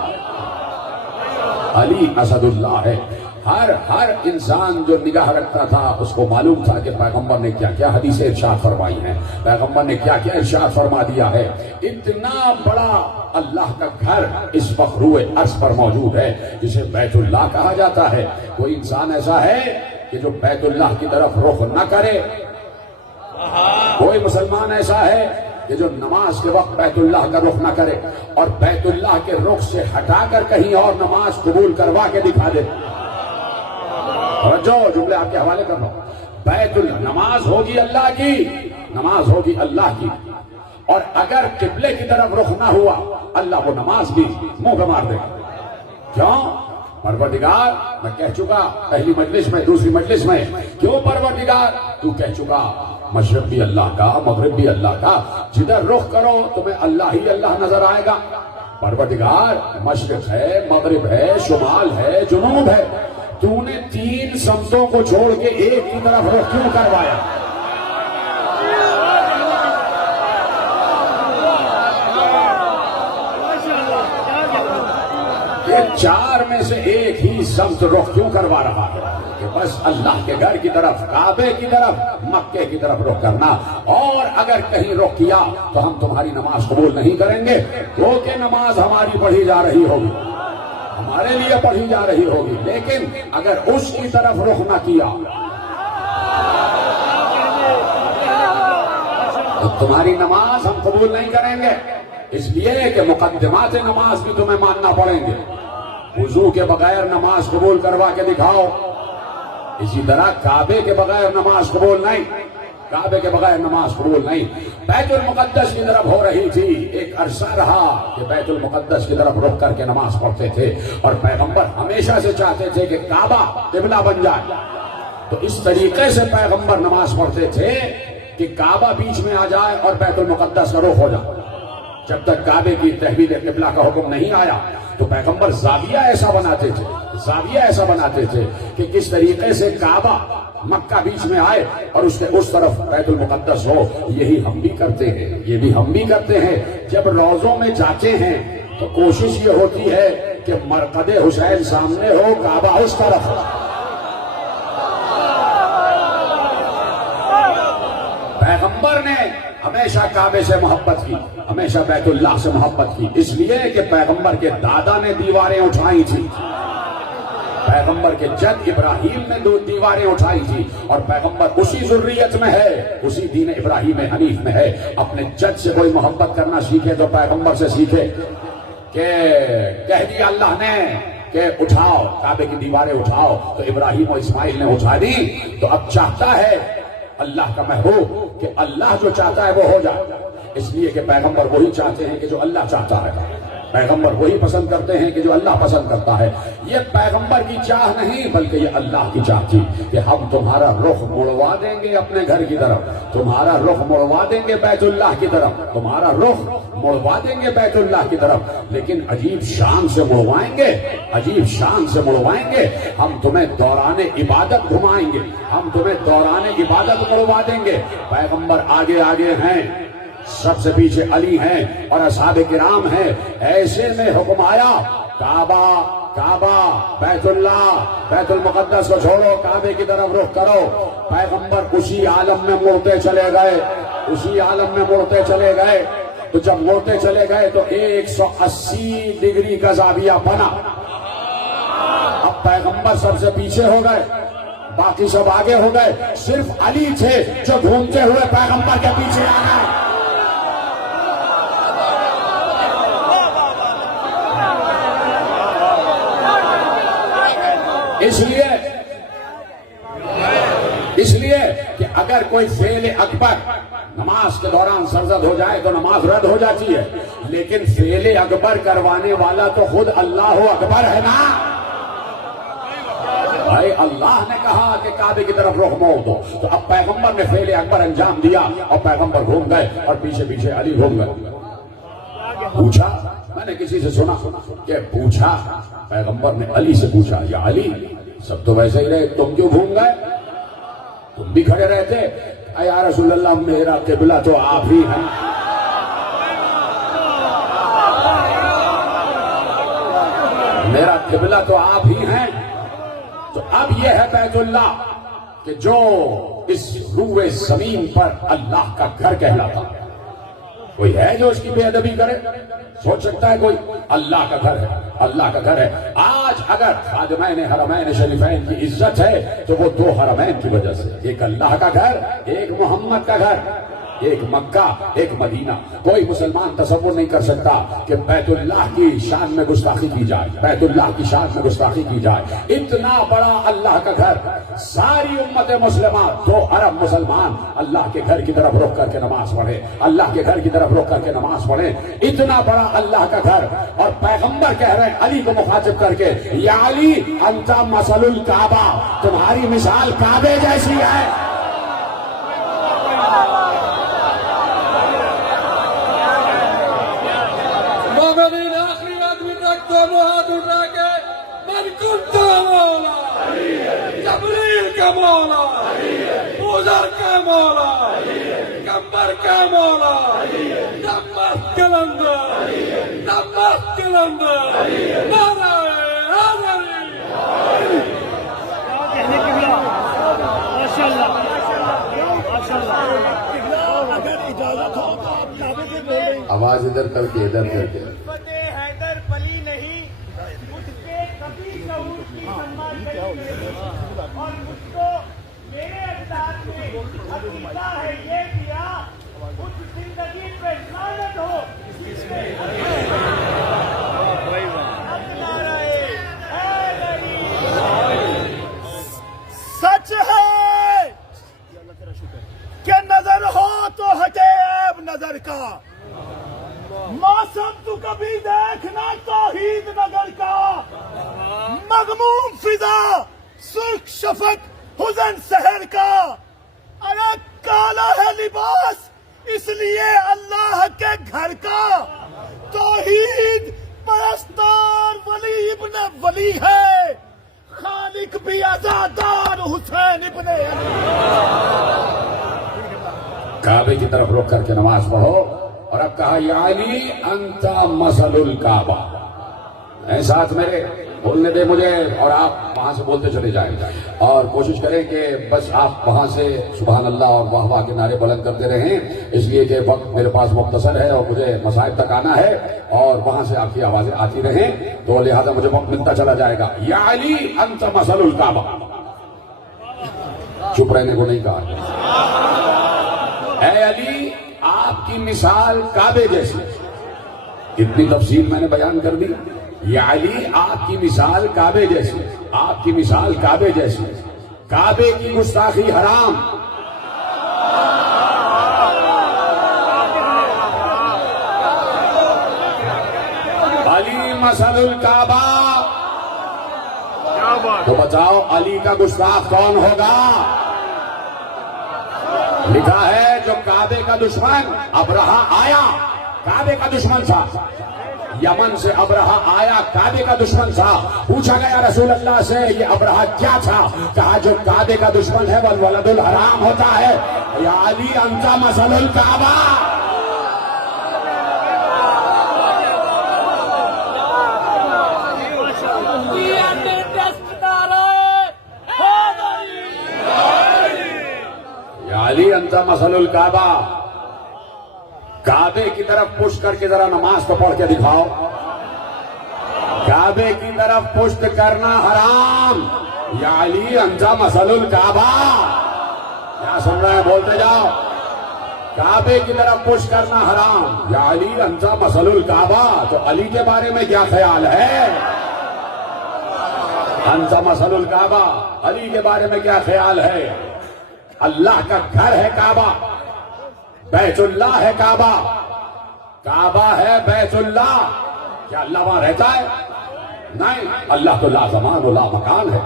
علی اسد اللہ ہے۔ ہر انسان جو نگاہ رکھتا تھا اس کو معلوم تھا کہ پیغمبر نے کیا کیا حدیث ارشاد فرمائی ہیں، پیغمبر نے کیا کیا ارشاد فرما دیا ہے۔ اتنا بڑا اللہ کا گھر اس وقت روئے عرض پر موجود ہے جسے بیت اللہ کہا جاتا ہے۔ کوئی انسان ایسا ہے کہ جو بیت اللہ کی طرف رخ نہ کرے؟ کوئی مسلمان ایسا ہے کہ جو نماز کے وقت بیت اللہ کا رخ نہ کرے اور بیت اللہ کے رخ سے ہٹا کر کہیں اور نماز قبول کروا کے دکھا دے؟ جو جملے آپ کے حوالے کر رہا ہوں، بیت اللہ، نماز ہوگی اللہ کی، نماز ہوگی اللہ کی، اور اگر قبلے کی طرف رخ نہ ہوا اللہ وہ نماز بھی منہ پہ مار دے گا۔ کیوں؟ پروردگار، میں کہہ چکا پہلی مجلس میں، دوسری مجلس میں، کیوں پروردگار تو کہہ چکا مشرق بھی اللہ کا، مغرب بھی اللہ کا، جدھر رخ کرو تمہیں اللہ ہی اللہ نظر آئے گا۔ پروردگار مشرق ہے، مغرب ہے، شمال ہے، جنوب ہے، تو نے تین سمتوں کو چھوڑ کے ایک کی طرف رخ کیوں کروایا؟ یہ چار میں سے ایک ہی سمت رخ کیوں کروا رہا ہے کہ بس اللہ کے گھر کی طرف، کعبے کی طرف، مکے کی طرف رخ کرنا، اور اگر کہیں رخ کیا تو ہم تمہاری نماز قبول نہیں کریں گے، کیونکہ نماز ہماری پڑھی جا رہی ہوگی، ہمارے لیے پڑھی جا رہی ہوگی، لیکن اگر اس کی طرف رخ نہ کیا تو تمہاری نماز ہم قبول نہیں کریں گے۔ اس لیے کہ مقدمات نماز بھی تمہیں ماننا پڑیں گے۔ وضو کے بغیر نماز قبول کروا کے دکھاؤ، اسی طرح کعبے کے بغیر نماز قبول نہیں، کعبے کے بغیر نماز قبول نہیں۔ بیت المقدس کی طرف ہو رہی تھی، ایک عرصہ رہا کہ بیت المقدس کی طرف رخ کر کے نماز پڑھتے تھے، اور پیغمبر ہمیشہ سے چاہتے تھے کہ کعبہ قبلہ بن جائے، تو اس طریقے سے پیغمبر نماز پڑھتے تھے کہ کعبہ بیچ میں آ جائے اور بیت المقدس کا رخ ہو جائے۔ جب تک کعبے کی تحویل قبلہ کا حکم نہیں آیا تو پیغمبر زاویہ ایسا بناتے تھے، زاویہ ایسا بناتے تھے کہ کس طریقے سے کعبہ مکہ بیچ میں آئے اور اس کے اس طرف بیت المقدس ہو۔ یہی ہم بھی کرتے ہیں، یہ بھی ہم بھی کرتے ہیں۔ جب روضوں میں جاتے ہیں تو کوشش یہ ہوتی ہے کہ مرقد حسین سامنے ہو، کعبہ اس طرف ہو۔ پیغمبر نے ہمیشہ کعبے سے محبت کی، ہمیشہ بیت اللہ سے محبت کی، اس لیے کہ پیغمبر کے دادا نے دیواریں اٹھائی تھی، پیغمبر کے جد ابراہیم نے دو دیواریں اٹھائی تھی، اور پیغمبر اسی ذریت میں ہے، اسی دین ابراہیم حنیف میں ہے۔ اپنے جد سے کوئی محبت کرنا سیکھے تو پیغمبر سے سیکھے، کہ کہہ دیا اللہ نے کہ اٹھاؤ کعبے کی دیواریں اٹھاؤ، تو ابراہیم و اسماعیل نے اٹھا دی، تو اب چاہتا ہے اللہ کا محبوب کہ اللہ جو چاہتا ہے وہ ہو جائے، اس لیے کہ پیغمبر وہی چاہتے ہیں کہ جو اللہ چاہتا ہے۔ پیغمبر وہی پسند کرتے ہیں کہ جو اللہ پسند کرتا ہے. یہ پیغمبر کی چاہ نہیں بلکہ یہ اللہ کی چاہ تھی کہ ہم تمہارا رخ مڑوا دیں گے اپنے گھر کی طرف, تمہارا رخ مڑوا دیں گے بیت اللہ کی طرف, تمہارا رخ مڑوا دیں گے بیت اللہ کی طرف, لیکن عجیب شان سے مڑوائیں گے, عجیب شان سے مڑوائیں گے. ہم تمہیں دوران عبادت گھمائیں گے, ہم تمہیں دوران عبادت مڑوا دیں گے. پیغمبر آگے آگے ہیں, سب سے پیچھے علی ہیں اور اصحاب کرام ہیں. ایسے میں حکم آیا کعبہ بیت اللہ بیت المقدس کو چھوڑو, کعبے کی طرف رخ کرو. پیغمبر اسی عالم میں مڑتے چلے گئے, اسی عالم میں مڑتے چلے گئے. تو جب مڑتے چلے گئے تو 180 ڈگری کا زاویہ بنا. اب پیغمبر سب سے پیچھے ہو گئے, باقی سب آگے ہو گئے, صرف علی تھے جو گھومتے ہوئے پیغمبر کے پیچھے آ گئے. اس لیے کہ اگر کوئی فعل اکبر نماز کے دوران سرزد ہو جائے تو نماز رد ہو جاتی ہے, لیکن فعل اکبر کروانے والا تو خود اللہ اکبر ہے نا. بھائی اللہ نے کہا کہ کعبے کی طرف رخ موڑ دو, تو اب پیغمبر نے فعل اکبر انجام دیا اور پیغمبر گھوم گئے اور پیچھے پیچھے علی گھوم گئے. پوچھا, میں نے کسی سے سنا کہ پوچھا, پیغمبر نے علی سے پوچھا, یا علی سب تو ویسے ہی رہے, تم کیوں گھوم گئے, تم بھی کھڑے رہتے. یا رسول اللہ میرا قبلہ تو آپ ہی ہیں. میرا قبلہ تو آپ ہی ہیں. تو اب یہ ہے بیت اللہ کہ جو اس روئے زمین پر اللہ کا گھر کہلاتا ہے. کوئی ہے جو اس کی بے ادبی کرے؟ سوچ سکتا ہے کوئی؟ اللہ کا گھر ہے, اللہ کا گھر ہے. آج اگر خادمین حرمین شریفین کی عزت ہے تو وہ 2 حرمین کی وجہ سے, ایک اللہ کا گھر, ایک محمد کا گھر, ایک مکہ ایک مدینہ. کوئی مسلمان تصور نہیں کر سکتا کہ بیت اللہ کی شان میں گستاخی کی جائے, بیت اللہ کی شان میں گستاخی کی جائے. اتنا بڑا اللہ کا گھر, ساری امت مسلمہ 2 ارب مسلمان اللہ کے گھر کی طرف رخ کر کے نماز پڑھے, اللہ کے گھر کی طرف رخ کر کے نماز پڑھے. اتنا بڑا اللہ کا گھر, اور پیغمبر کہہ رہے ہیں علی کو مخاطب کر کے, یا علی انت مثل الکعبہ, تمہاری مثال کعبے جیسی ہے. آخری آدمی تک دونوں ہاتھ اٹھا کے, من کنت مولا, جبریل کا مولا, بوزر کا مولا, کمبر کا مولا, نمبر کلندر, نمبر کلندر, نعرہ حیدری. آواز ادھر کر کے ادھر کر کے. حیدر پلی نہیں, مجھ کے کبھی شعور کی سنمان کرتی اور مجھ کو میرے اجداد میں عقیدہ ہے یہ کیا, کچھ زندگی پہ لعنت ہو. سچ ہے کہ نظر ہو تو ہٹے عیب نظر کا, موسم تو کبھی دیکھنا توحید نگر کا. مغموم فضا سرخ شفق حزن سحر کا, ارے کالا ہے لباس اس لیے اللہ کے گھر کا. توحید پرستار ولی ابن ولی ہے, خالق بھی عزادار حسین ابن علی. کعبے کی طرف رخ کر کے نماز پڑھو, اور اب کہا یا علی انت مثل الکعبہ. اے ساتھ میرے بولنے دے مجھے, اور آپ وہاں سے بولتے چلے جائیں, اور کوشش کریں کہ بس آپ وہاں سے سبحان اللہ اور واہ واہ کے نعرے بلند کرتے رہیں, اس لیے کہ وقت میرے پاس مختصر ہے اور مجھے مصائب تک آنا ہے, اور وہاں سے آپ کی آوازیں آتی رہیں, تو لہذا مجھے وقت ملتا چلا جائے گا. یا علی انت مثل الکعبہ. چپ رہنے کو نہیں کہا. اے علی آپ کی مثال کعبے جیسی. اتنی تفصیل میں نے بیان کر دی. یا علی آپ کی مثال کعبے جیسی, آپ کی مثال کعبے جیسی. کعبے کی گستاخی حرام. علی مثل الکعبہ. تو بتاؤ علی کا گستاخ کون ہوگا؟ لکھا ہے جو کعبے کا دشمن ابرہہ آیا، کعبے کا دشمن تھا، یمن سے ابرہہ آیا، کعبے کا دشمن تھا. پوچھا گیا رسول اللہ سے یہ ابرہہ کیا تھا؟ کہا جو کعبے کا دشمن ہے والولد الحرام ہوتا ہے. یا علی انت مثل الکعبہ. یا علی انت مثل الکعبہ. کعبے کی طرف پشت کر کے ذرا نماز کو پڑھ کے دکھاؤ. کعبے کی طرف پشت کرنا حرام. یا علی انت مثل الکعبہ. کیا سن رہے ہیں؟ بولتے جاؤ. کعبے کی طرف پشت کرنا حرام. یا علی انت مثل الکعبہ. تو علی کے بارے میں کیا خیال ہے؟ انت مثل الکعبہ. علی کے بارے میں کیا خیال ہے؟ اللہ کا گھر ہے کعبہ، بیت اللہ ہے کعبہ. کعبہ ہے بیت اللہ. کیا اللہ وہاں رہتا ہے؟ نہیں، اللہ تو لا زمان و لا مکان ہے.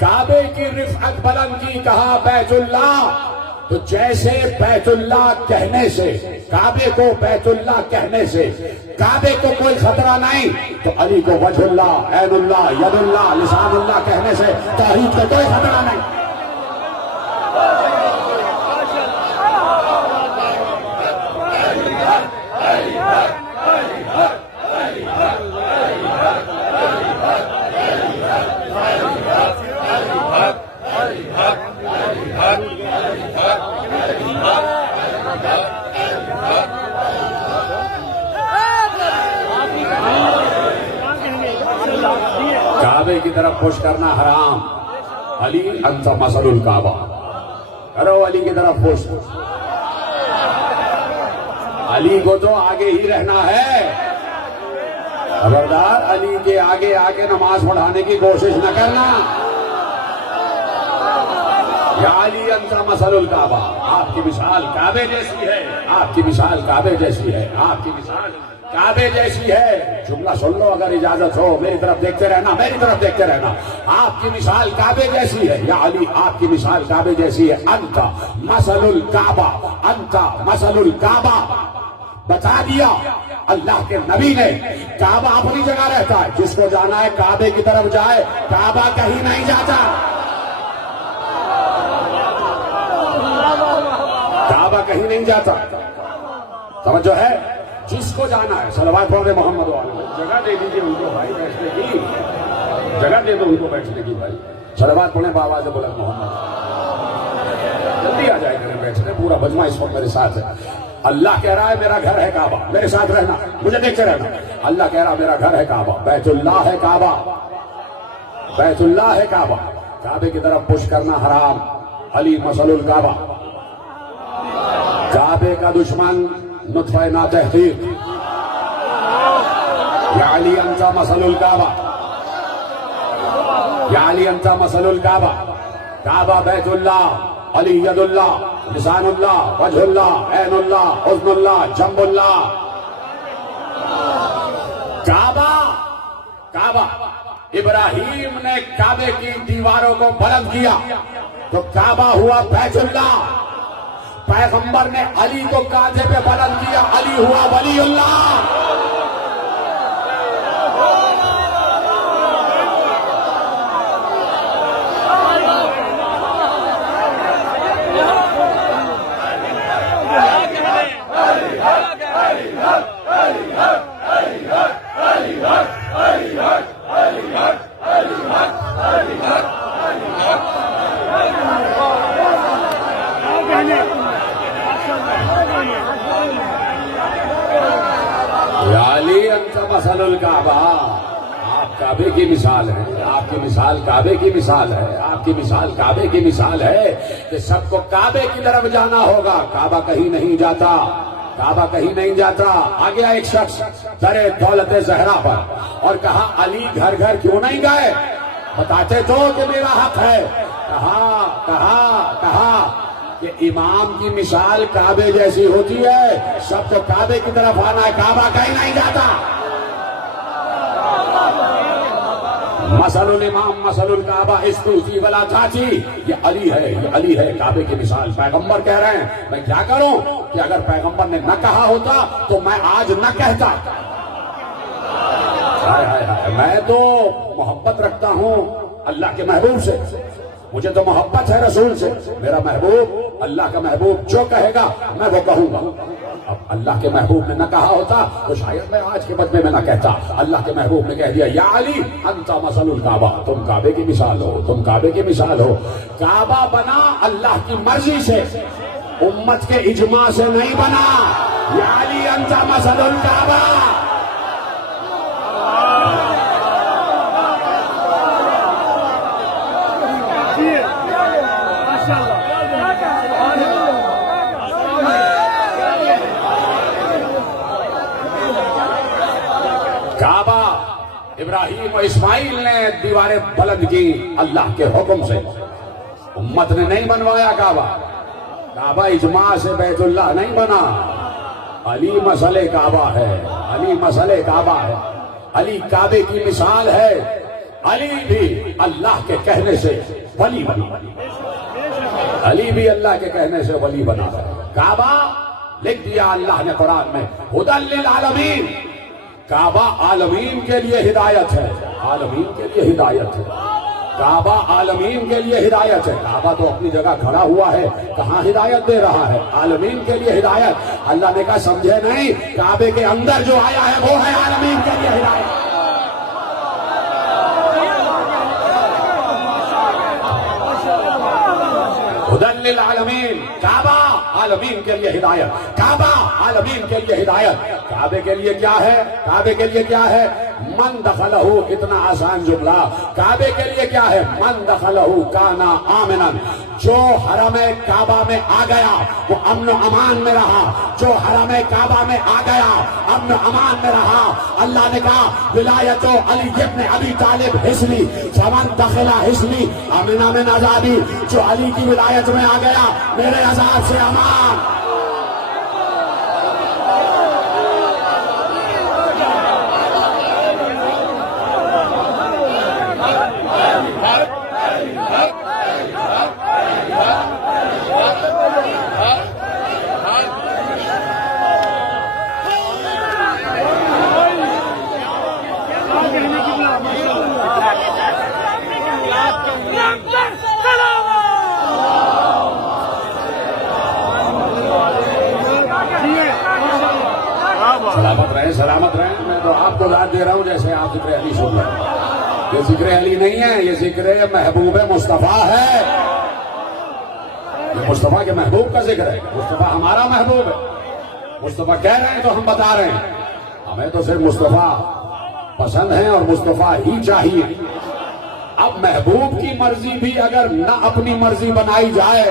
کعبے کی رفعت بلند کی، کہا بیت اللہ. تو جیسے بیت اللہ کہنے سے، کعبے کو بیت اللہ کہنے سے کعبے کو کوئی خطرہ نہیں، تو علی کو وجہ اللہ، عین اللہ، ید اللہ، لسان اللہ کہنے سے توحید کو کوئی خطرہ نہیں. کعبے کی طرف پش کرنا حرام. علی انت مثل الکعبہ. کرو علی کی طرف پش. علی کو تو آگے ہی رہنا ہے. خبردار علی کے آگے آگے نماز پڑھانے کی کوشش نہ کرنا. یا علی انت مثل الکعبہ. آپ کی مثال کعبے جیسی ہے. آپ کی مثال کعبے جیسی ہے. آپ کی مثال کعبے جیسی ہے. جملہ سن لو اگر اجازت ہو. میری طرف دیکھتے رہنا، میری طرف دیکھتے رہنا. آپ کی مثال کعبے جیسی ہے. یا علی آپ کی مثال کعبے جیسی ہے. انت مثل الکعبہ. انت مثل الکعبہ. بتا دیا اللہ کے نبی نے. کعبہ اپنی جگہ رہتا ہے. جس کو جانا ہے کعبے کی طرف جائے. کعبہ کہیں نہیں جاتا. کعبہ کہیں نہیں جاتا. سمجھو ہے. جس کو جانا ہے صلوات پڑھ محمد والے. جگہ دے دیجیے ان کو بھائی بیٹھنے کی. جگہ دے دو ان کو بیٹھنے کی بھائی. صلوات پڑھیں بآواز بلند محمد. جلدی آ جائے کریں بیٹھنے. پورا مجمع اس وقت میرے ساتھ ہے. اللہ کہہ رہا ہے میرا گھر ہے کعبہ. میرے ساتھ رہنا، مجھے دیکھتے رہنا. اللہ کہہ رہا میرا گھر ہے کعبہ. بیت اللہ ہے کعبہ. بیت اللہ ہے کعبہ. کعبے کی طرف پش کرنا حرام. علی مثل الکعبہ. کعبے کا دشمن نطفہ نا تحقیق. یا علی انت مثل الکعبہ. یا علی انت مثل الکعبہ. کعبہ بیت اللہ، علی ید اللہ، لسان اللہ، وجہ اللہ، عین اللہ، اذن اللہ، جنب اللہ. کعبہ کعبہ ابراہیم نے کعبے کی دیواروں کو بلند کیا تو کعبہ ہوا بیت اللہ. پیغمبر نے علی کو کاندھے پہ بلند کیا، علی ہوا ولی اللہ. علی انت مثل الکعبہ. آپ کعبے کی مثال ہیں. آپ کی مثال کعبے کی مثال ہے. آپ کی مثال کعبے کی مثال ہے کہ سب کو کعبے کی طرف جانا ہوگا. کعبہ کہیں نہیں جاتا. کعبہ کہیں نہیں جاتا. آ گیا ایک شخص در دولت زہرا پر اور کہا علی گھر گھر کیوں نہیں گئے؟ بتاتے تو کہ میرا حق ہے. کہا کہ امام کی مثال کعبے جیسی ہوتی ہے. سب کو کعبے کی طرف آنا ہے. کعبہ کہیں نہیں جاتا. مثل الامام مثل الکعبہ استوسی ولا چاچی، یہ علی ہے، یہ علی ہے کعبے کی مثال. پیغمبر کہہ رہے ہیں. میں کیا کروں کہ اگر پیغمبر نے نہ کہا ہوتا تو میں آج نہ کہتا. میں تو محبت رکھتا ہوں اللہ کے محبوب سے، مجھے تو محبت ہے رسول سے. میرا محبوب اللہ کا محبوب جو کہے گا میں وہ کہوں گا. اب اللہ کے محبوب نے نہ کہا ہوتا تو شاید میں آج کے بدلے میں نہ کہتا. اللہ کے محبوب نے کہہ دیا یا علی انت مثل الکعبہ، تم کعبے کی مثال ہو، تم کعبے کی مثال ہو. کعبہ بنا اللہ کی مرضی سے، امت کے اجماع سے نہیں بنا. یا علی انت مثل الکعبہ. کعبہ ابراہیم و اسماعیل نے دیواریں بلند کی اللہ کے حکم سے، امت نے نہیں بنوایا کعبہ. کعبہ اجماع سے بیت اللہ نہیں بنا. علی مسئلہ کعبہ ہے، علی مسئلہ کعبہ ہے، علی کعبے کی مثال ہے. علی بھی اللہ کے کہنے سے ولی بنا، علی بھی اللہ کے کہنے سے ولی بنا. کعبہ لکھ دیا اللہ نے قرآن میں ہدی للعالمین. کعبہ عالمین کے لیے ہدایت ہے، عالمین کے لیے ہدایت ہے. کعبہ عالمین کے لیے ہدایت ہے. کعبہ تو اپنی جگہ کھڑا ہوا ہے، کہاں ہدایت دے رہا ہے؟ عالمین کے لیے ہدایت. اللہ نے کہا سمجھے نہیں، کعبے کے اندر جو آیا ہے وہ ہے عالمین کے لیے ہدایت. ہدی للعالمین. کعبہ عالمین کے لیے ہدایت، کعبہ عالمین کے لیے ہدایت. کعبے کے لیے کیا ہے؟ کعبے کے لیے کیا ہے؟ من دخلہ، اتنا آسان جملہ. کعبے کے لیے کیا ہے؟ من دخلہ کانا آمنا. جو حرم کعبہ میں آ گیا وہ امن و امان میں رہا. جو حرم کعبہ میں آ گیا امن و امان میں رہا. اللہ نے کہا ولایت علی ابن ابی طالب حسنی فمن دخل حسنی امن من عذابی. جو علی کی ولایت میں آ گیا میرے عذاب سے امان. سلامت رہیں، سلامت رہیں. میں تو آپ کو داد دے رہا ہوں جیسے آپ ذکر علی سن رہے ہیں. یہ ذکر علی نہیں ہے، یہ ذکر محبوب مصطفیٰ ہے. یہ مصطفیٰ کے محبوب کا ذکر ہے. مصطفیٰ ہمارا محبوب ہے. مصطفیٰ کہہ رہے ہیں تو ہم بتا رہے ہیں. ہمیں تو صرف مصطفیٰ پسند ہے اور مصطفیٰ ہی چاہیے. اب محبوب کی مرضی بھی اگر نہ اپنی مرضی بنائی جائے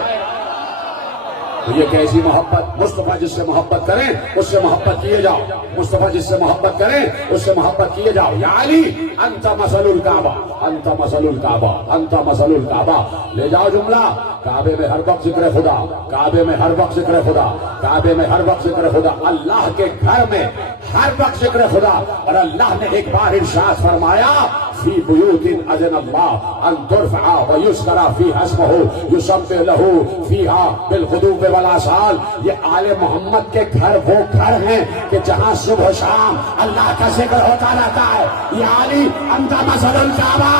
تو یہ کیسی محبت؟ مصطفیٰ جس سے محبت کریں اس سے محبت کیے جاؤ. مصطفیٰ جس سے محبت کریں اس سے محبت کیے جاؤ. یا علی انت مثل الکعبہ، انت مثل الکعبہ، انت مثل الکعبہ. لے جاؤ جملہ. کعبے میں ہر وقت ذکر خدا، کعبے میں ہر وقت ذکر خدا، کعبے میں ہر وقت ذکر خدا. اللہ کے گھر میں ہر وقت ذکر خدا. اور اللہ نے ایک بار ارشاد فرمایا فی بیوت اذن اللہ ان ترفع ویذکر فیہا اسمہ یسبح لہ فیہا بالغدو والآصال. یہ آل محمد کے گھر وہ گھر ہیں کہ جہاں صبح و شام اللہ کا ذکر ہوتا رہتا ہے. یا علی انت مثل الکعبہ.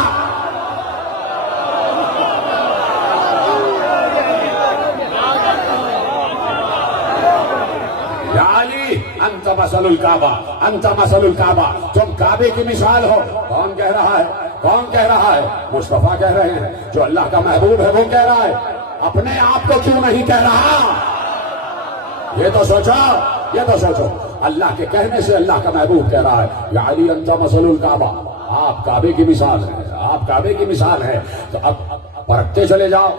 یا علی انت مثل الکعبہ، انت مثل الکعبہ. تم کعبے کی مثال ہو. کون کہہ رہا ہے؟ کون کہہ رہا ہے؟ مصطفیٰ کہہ رہے ہیں. جو اللہ کا محبوب ہے وہ کہہ رہا ہے. اپنے آپ کو کیوں نہیں کہہ رہا؟ یہ تو سوچو، یہ تو سوچو. اللہ کے کہنے سے اللہ کا محبوب کہہ رہا ہے یا علی انت مثل الکعبہ. آپ کعبے کی مثال ہیں، آپ کعبے کی مثال ہیں. تو اب پرکھتے چلے جاؤ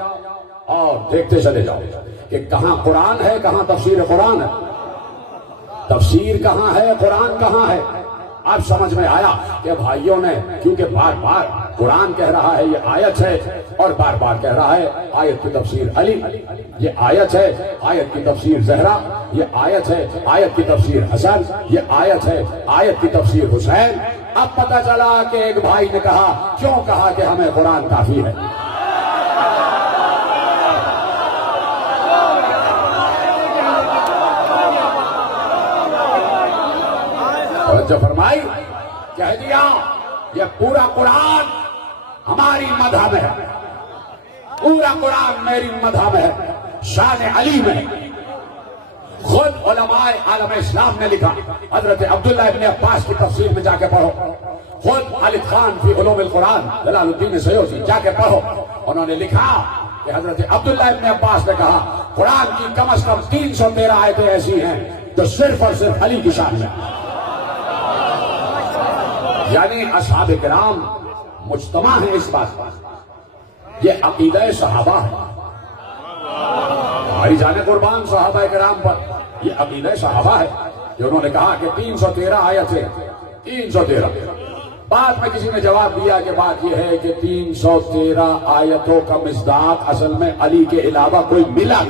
اور دیکھتے چلے جاؤ کہ کہاں قرآن ہے، کہاں تفسیر قرآن ہے. تفسیر کہاں ہے، قرآن کہاں ہے. اب سمجھ میں آیا کہ بھائیوں نے کیونکہ بار بار قرآن کہہ رہا ہے یہ آیت ہے اور بار بار کہہ رہا ہے آیت کی تفسیر علی، یہ آیت ہے آیت کی تفسیر زہرا، یہ آیت ہے آیت کی تفسیر حسن، یہ آیت ہے آیت کی تفسیر حسین. اب پتہ چلا کہ ایک بھائی نے کہا کیوں کہا کہ ہمیں قرآن کافی ہے. توجہ فرمائی, کہہ دیا یہ پورا قرآن ہماری مذہب ہے, پورا قرآن میری مذہب ہے, شان علی میں. خود علماء عالم اسلام نے لکھا, حضرت عبداللہ ابن عباس کی تفسیر میں جا کے پڑھو, خود خالد خان فی علوم القرآن جلال الدین سیوطی جا کے پڑھو, انہوں نے لکھا کہ حضرت عبداللہ ابن عباس نے کہا قرآن کی کم از کم 313 آیتیں ایسی ہیں جو صرف اور صرف علی کی شان میں. یعنی اصحاب کرام مجتمع ہیں اس بات پر, یہ عقیدہ صحابہ ہے. ہماری جانے قربان صحابہ کرام پر, یہ عقیدہ صحابہ ہے کہ انہوں نے کہا کہ 313 آیتیں, 313. بعد میں کسی نے جواب دیا کہ بات یہ ہے کہ 313 آیتوں کا مصداق اصل میں علی کے علاوہ کوئی ملا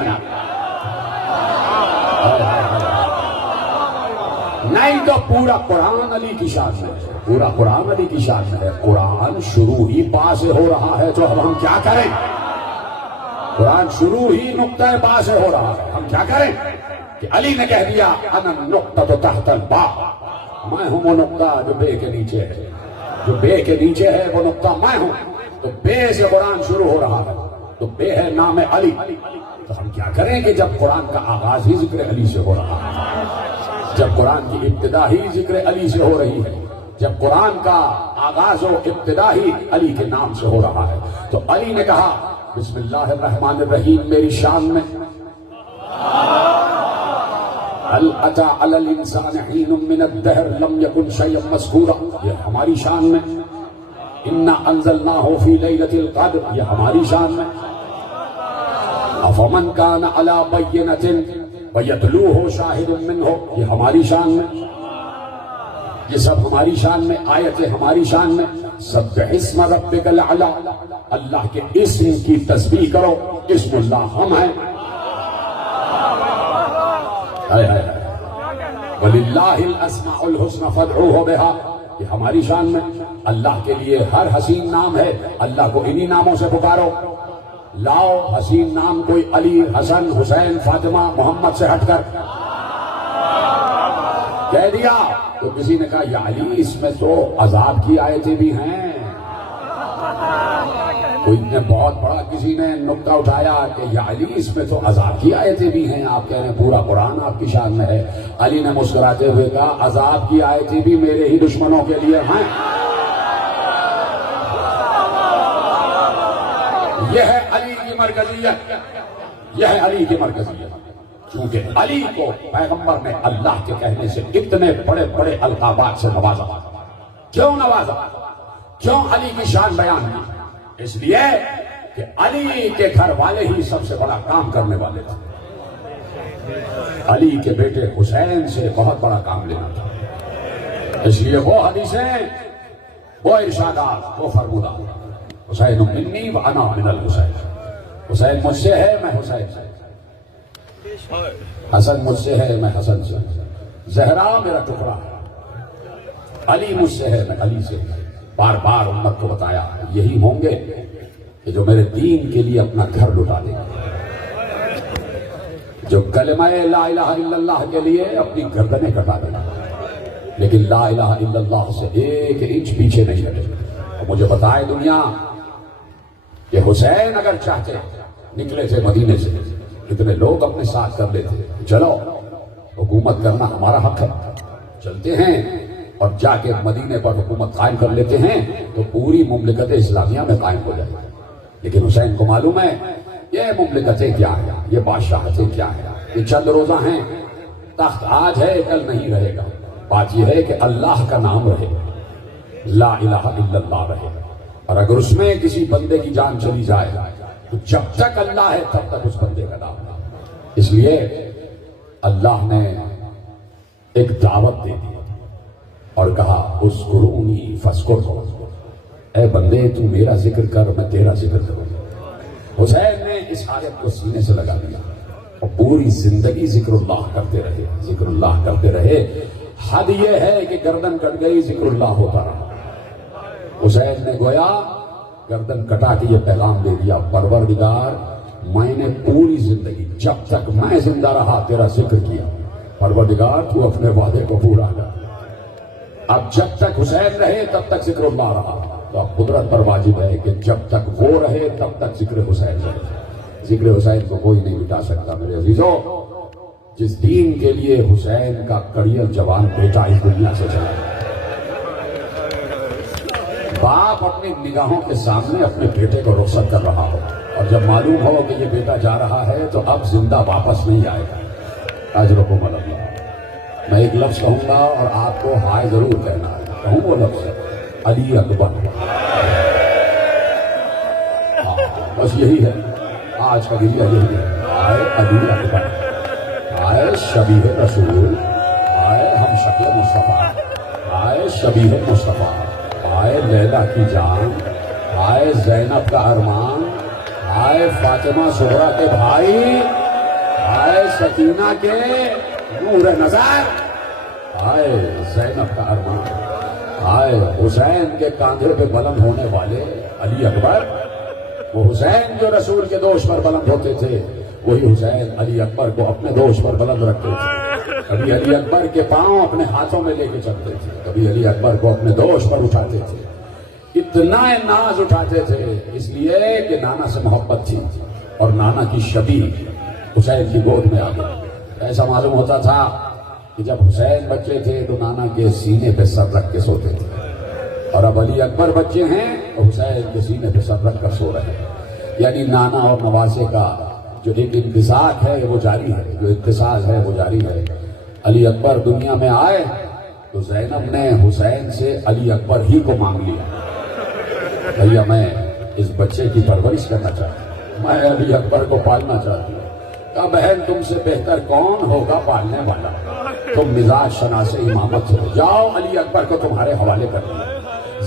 نہیں تو پورا قرآن علی کی شان میں ہے, پورا قرآن علی کی شان میں ہے. قرآن شروع ہی با سے ہو رہا ہے تو اب ہم کیا کریں؟ قرآن شروع ہی نقطہ با سے ہو رہا ہے, ہم کیا کریں؟ کہ علی نے کہہ دیا انا النقطۃ تحت الباء, میں ہوں وہ نقطہ جو بے کے نیچے ہے, جو بے کے نیچے ہے وہ نقطہ میں ہوں. تو بے سے قرآن شروع ہو رہا ہے, تو بے ہے نام علی. تو ہم کیا کریں کہ جب قرآن کا آغاز ہی ذکر علی سے ہو رہا ہے, جب قرآن کی ابتدا ہی ذکر علی سے ہو رہی ہے, جب قرآن کا آغاز و ابتدا ہی علی کے نام سے ہو رہا ہے, تو علی نے کہا بسم اللہ الرحمن الرحیم میری شان میں. هل اتى على الانسان حين من الدهر لم يكن شيئا مذكورا, یہ ہماری شان میں. انا انزلناه في ليلة القدر, یہ ہماری شان میں. افمن كان على بينة ويتلوه شاهد منه, یہ ہماری شان میں. یہ سب ہماری شان میں, آیتیں ہماری شان میں. سبح اسم ربک الاعلی, اللہ کے اسم کی تسبیح کرو, اسم اللہ ہم ہیں. وَلِلَّهِ الْأَسْمَاءُ الْحُسْنَى فَادْعُوهُ بِهَا, یہ ہماری شان میں. اللہ کے لیے ہر حسین نام ہے, اللہ کو انہی ناموں سے پکارو. لاؤ حسین نام کوئی علی, حسن, حسین, فاطمہ, محمد سے ہٹ کر کہہ دیا. تو کسی نے کہا یا علی اس میں تو عذاب کی آیتیں بھی ہیں. کوئی نے بہت بڑا کسی نے نقطہ اٹھایا کہ یا علی اس میں تو عذاب کی آیتیں بھی ہیں, آپ کہہ رہے ہیں پورا قرآن آپ کی شان میں ہے. علی نے مسکراتے ہوئے کہا عذاب کی آیتیں بھی میرے ہی دشمنوں کے لیے ہیں. یہ ہے علی کی مرکزیت, یہ ہے علی کی مرکزیت. کیونکہ علی کو پیغمبر نے اللہ کے کہنے سے اتنے بڑے بڑے القابات سے نوازا. کیوں نوازا؟ کیوں علی کی شان بیان کی؟ اس لیے کہ علی کے گھر والے ہی سب سے بڑا کام کرنے والے تھے. علی کے بیٹے حسین سے بہت بڑا کام لینا تھا. اس لیے وہ حدیثیں, وہ ارشادات, وہ فرمودات, حسین منی و انا من الحسین, حسین مجھ سے ہے میں حسین سے, حسن مجھ سے ہے میں حسن سے, زہرا میرا ٹکڑا ہے, علی مجھ سے ہے میں علی سے. بار بار امت کو بتایا یہی ہوں گے کہ جو میرے دین کے لیے اپنا گھر لٹا دیں گے, جو کلمہ لا الہ الا اللہ کے لیے اپنی گردنیں کٹا دیں گے, لیکن لا الہ الا اللہ سے ایک انچ پیچھے نہیں ہٹے. اور مجھے بتائے دنیا کہ حسین اگر چاہتے نکلے تھے مدینے سے, کتنے لوگ اپنے ساتھ کر لیتے, چلو حکومت کرنا ہمارا حق ہے, چلتے ہیں اور جا کے مدینے پر حکومت قائم کر لیتے ہیں تو پوری مملکت اسلامیہ میں قائم ہو جائے. لیکن حسین کو معلوم ہے یہ مملکتیں کیا ہیں, یہ بادشاہتیں کیا ہیں, یہ چند روزہ ہیں, تخت آج ہے کل نہیں رہے گا. بات یہ ہے کہ اللہ کا نام رہے, لا الہ الا اللہ رہے, اور اگر اس میں کسی بندے کی جان چلی جائے تو جب تک اللہ ہے تب تک اس بندے کا نام ہے. اس لیے اللہ نے ایک دعوت دے دی اور کہا اذکرونی فاذکرکم, اے بندے تو میرا ذکر کر میں تیرا ذکر کروں. حسین نے اس آیت کو سینے سے لگا لیا اور پوری زندگی ذکر اللہ کرتے رہے, ذکر اللہ کرتے رہے. حد یہ ہے کہ گردن کٹ گئی ذکر اللہ ہوتا رہا. حسین نے گویا گردن کٹا کے یہ پیغام دے دیا، پروردگار میں نے پوری زندگی جب تک میں زندہ رہا تیرا ذکر کیا، پروردگار تو اپنے وعدے کو پورا کر. اب جب تک حسین رہے تب تک ذکر اللہ رہا، تو اب قدرت پر واجب ہے کہ جب تک وہ رہے تب تک ذکر حسین رہے. ذکر حسین کو کوئی نہیں مٹا سکتا. میرے عزیزو، جس دین کے لیے حسین کا کڑیل جوان بیٹا اس دنیا سے چلا گیا، باپ اپنی نگاہوں کے سامنے اپنے بیٹے کو رخصت کر رہا ہو، اور جب معلوم ہو کہ یہ بیٹا جا رہا ہے تو اب زندہ واپس نہیں آئے گا. اجرکم اللہ. میں ایک لفظ کہوں گا اور آپ کو ہائے ضرور کہنا ہے. کہوں وہ لفظ علی اکبر. بس یہی ہے آج کا گریہ، یہی ہے. آئے علی اکبر، آئے شبیہ رسول، آئے ہم شکل مصطفیٰ، آئے شبیہ مصطفیٰ، آئے لیلا کی جان، آئے زینب کا ارمان، آئے فاطمہ زہرا کے بھائی، آئے سکینہ کے نور نظر، آئے زینب کا ارمان، آئے حسین کے کاندھے پہ بلند ہونے والے علی اکبر. وہ حسین جو رسول کے دوش پر بلند ہوتے تھے، وہی حسین علی اکبر کو اپنے دوش پر بلند رکھتے تھے. کبھی علی اکبر کے پاؤں اپنے ہاتھوں میں لے کے چلتے تھے، کبھی علی اکبر کو اپنے دوش پر اٹھاتے تھے. اتنا ناز اٹھاتے تھے اس لیے کہ نانا سے محبت تھی، اور نانا کی شبیہ حسین کی گود میں آ گئی. ایسا معلوم ہوتا تھا کہ جب حسین بچے تھے تو نانا کے سینے پہ سر رکھ کے سوتے تھے، اور اب علی اکبر بچے ہیں تو حسین کے سینے پہ سر رکھ کر سو رہے ہیں. یعنی نانا اور نواسے کا جو ایک انتظار ہے وہ جاری ہے، جو اتصال ہے وہ جاری ہے. علی اکبر دنیا میں آئے تو زینب نے حسین سے علی اکبر ہی کو مانگ لیا. بھیا میں اس بچے کی پرورش کرنا چاہتا ہوں، میں علی اکبر کو پالنا چاہتی ہوں. کہا بہن تم سے بہتر کون ہوگا پالنے والا، تم مزاج شناس امامت ہو، جاؤ علی اکبر کو تمہارے حوالے کر دیا.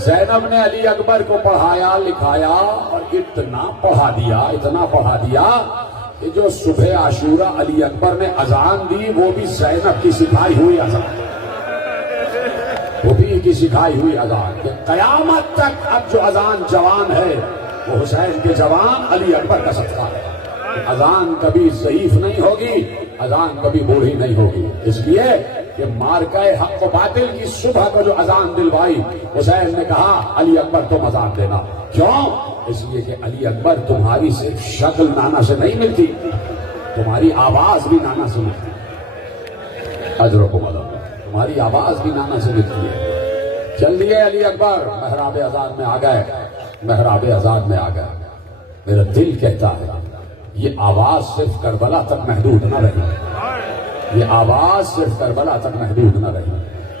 زینب نے علی اکبر کو پڑھایا لکھایا اور اتنا پڑھا دیا کہ جو صبح عاشورہ علی اکبر نے اذان دی وہ بھی زینب کی سکھائی ہوئی اذان، وہ بھی کی سکھائی ہوئی اذان، کہ قیامت تک اب جو اذان جوان ہے وہ حسین کے جوان علی اکبر کا صدقہ ہے. اذان کبھی ضعیف نہیں ہوگی، اذان کبھی بوڑھی نہیں ہوگی. اس لیے کہ مارکہ حق و باطل کی صبح کو جو اذان دلوائی، حسین نے کہا علی اکبر تم اذان دینا. کیوں؟ اس لیے کہ علی اکبر تمہاری صرف شکل نانا سے نہیں ملتی، تمہاری آواز بھی نانا سے ملتی. اجرکم اللہ. تمہاری آواز بھی نانا سے ملتی ہے. چل دیے علی اکبر محراب اذان میں آ گئے، محراب اذان میں آ گئے. میرا دل کہتا ہے یہ آواز صرف کربلا تک محدود نہ رہی، یہ آواز صرف کربلا تک محدود نہ رہی.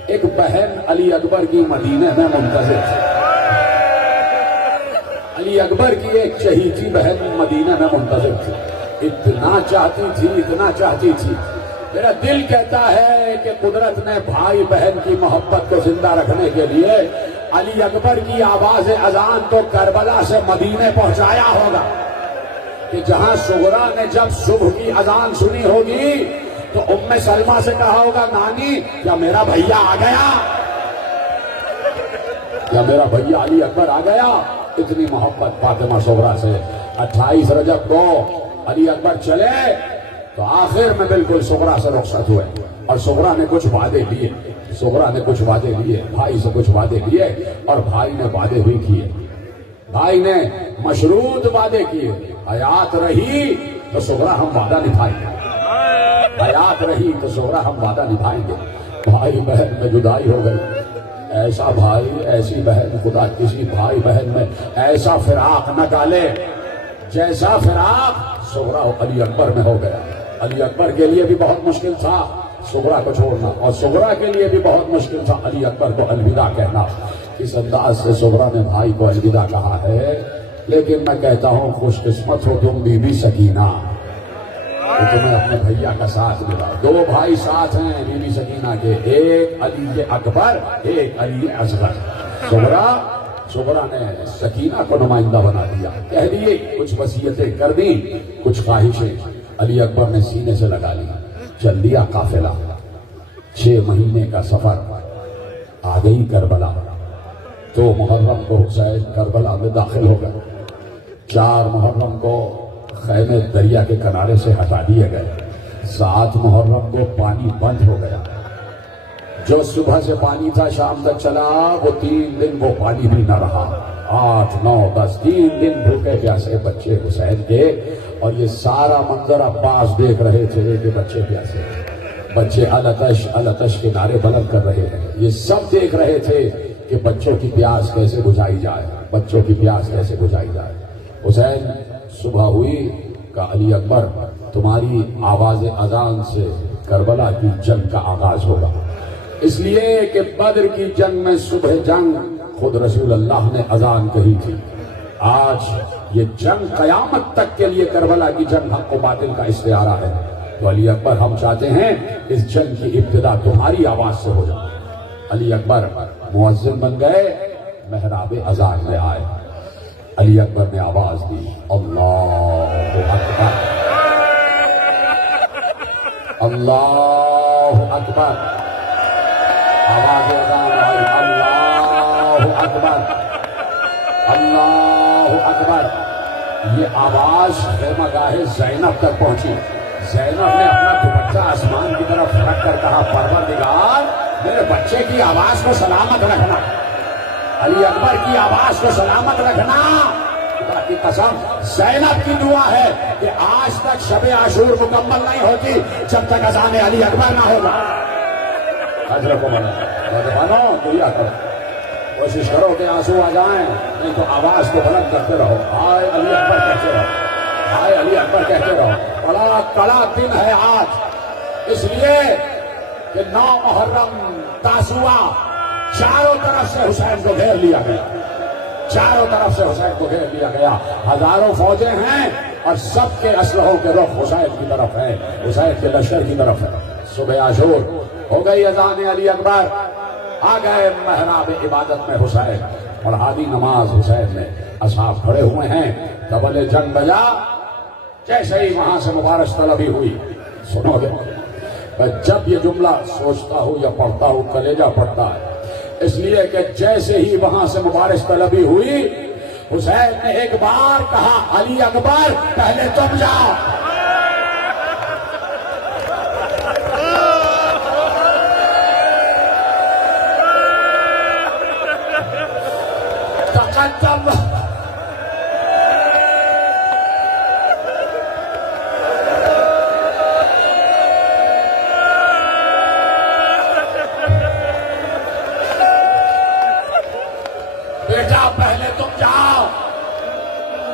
ایک بہن علی اکبر کی مدینے میں منتظر تھی، علی اکبر کی ایک چہیتی بہن مدینے میں منتظر تھی. اتنا چاہتی تھی. میرا دل کہتا ہے کہ قدرت نے بھائی بہن کی محبت کو زندہ رکھنے کے لیے علی اکبر کی آواز اذان تو کربلا سے مدینے پہنچایا ہوگا، کہ جہاں صغرا نے جب صبح کی اذان سنی ہوگی تو ام سلمہ سے کہا ہوگا نانی کیا میرا بھیا آ گیا، کیا میرا بھیا علی اکبر آ گیا. اتنی محبت فاطمہ صغرا سے. 28 رجب کو علی اکبر چلے تو آخر میں بالکل صغرا سے رخصت ہوئے، اور صغرا نے کچھ وعدے لیے، بھائی سے کچھ وعدے لیے، اور بھائی نے وعدے بھی کیے. بھائی نے مشروط وعدے کیے، حیات رہی تو صغرا ہم وعدہ نبھائیں گے، حیات رہی تو صغرا ہم وعدہ نبھائیں گے. بھائی بہن میں جدائی ہو گئی. ایسا بھائی ایسی بہن، خدا کسی بھائی بہن میں ایسا فراق نہ ڈالے جیسا فراق صغرا و علی اکبر میں ہو گیا. علی اکبر کے لیے بھی بہت مشکل تھا صغرا کو چھوڑنا، اور صغرا کے لیے بھی بہت مشکل تھا علی اکبر کو الوداع کہنا. اس انداز سے صغرا نے بھائی کو الوداع کہا ہے. لیکن میں کہتا ہوں خوش قسمت ہو تم بی بی سکینہ کہ تمہیں اپنے بھیا کا ساتھ ملا. 2 بھائی ساتھ ہیں بی بی سکینہ کے، ایک علی اکبر ایک علی اصغر. صغرا نے سکینہ کو نمائندہ بنا دیا. کہہ دیے کچھ وصیتیں کر دی، کچھ خواہشیں علی اکبر نے سینے سے لگا لی. چل دیا قافلہ، 6 مہینے کا سفر، آ گئی کربلا۔ 2 محرم کو حسین کربلا میں داخل ہو گئے، 4 محرم کو خیمے دریا کے کنارے سے ہٹا دیے گئے، 7 محرم کو پانی بند ہو گیا۔ جو صبح سے پانی تھا شام تک چلا، وہ 3 دن وہ پانی بھی نہ رہا۔ 8، 9، 10 3 دن بھوکے پیاسے بچے حسین کے، اور یہ سارا منظر عباس دیکھ رہے تھے کہ بچے پیاسے، بچے الاتش الاتش کے نعرے بلند کر رہے ہیں۔ یہ سب دیکھ رہے تھے کہ بچوں کی پیاس کیسے بجھائی جائے، بچوں کی پیاس کیسے بجھائی جائے۔ حسین صبح ہوئی، کہا علی اکبر تمہاری آواز اذان سے کربلا کی جنگ کا آغاز ہوگا، اس لیے کہ بدر کی جنگ میں صبح جنگ خود رسول اللہ نے اذان کہی تھی۔ آج یہ جنگ قیامت تک کے لیے کربلا کی جنگ حق و باطل کا استعارہ ہے، تو علی اکبر ہم چاہتے ہیں اس جنگ کی ابتدا تمہاری آواز سے ہو جائے۔ علی اکبر مؤذن بن گئے، محراب اذان میں آئے، علی اکبر نے آواز دی اللہ اکبر، اللہ اکبر، آواز اذان آئی اللہ اکبر، اللہ اکبر۔ یہ آواز خیمہ گاہ زینب تک پہنچی۔ زینب نے اپنا دوپٹہ آسمان کی طرف رکھ کر کہا پروردگار میرے بچے کی آواز کو سلامت رکھنا، علی اکبر کی آواز کو سلامت رکھنا۔ خدا کی قسم زینب کی دعا ہے کہ آج تک شب عاشور مکمل نہیں ہوتی جب تک اذان علی اکبر نہ ہوگا۔ حضرت کو بنا نوجوانوں دعا کرو، کوشش کرو کہ آنسو آ جائیں، نہیں تو آواز کو بلند کرتے رہو، ہائے علی اکبر کہتے رہو، ہائے علی اکبر کہتے رہو۔ بڑا کڑا دن ہے آج، اس لیے کہ 9 محرم تاسوعا چاروں طرف سے حسین کو گھیر لیا گیا، چاروں طرف سے حسین کو گھیر لیا گیا۔ ہزاروں فوجیں ہیں اور سب کے اسلحوں کے رخ حسین کی طرف ہے، حسین کے لشکر کی طرف ہے۔ صبح عاشور ہو گئی اذان علی اکبر، آ گئے محراب عبادت میں حسین، اور ہادی نماز حسین میں اصحاب کھڑے ہوئے ہیں، طبل جنگ بجا۔ جیسے ہی وہاں سے مبارش طلبی ہوئی، سنو گے میں جب یہ جملہ سوچتا ہوں یا پڑھتا ہوں کلیجہ پڑتا ہے، اس لیے کہ جیسے ہی وہاں سے مبارش طلبی ہوئی، حسین نے ایک بار کہا علی اکبر پہلے تم جاؤ۔ تقدم بیٹا پہلے تم جاؤ۔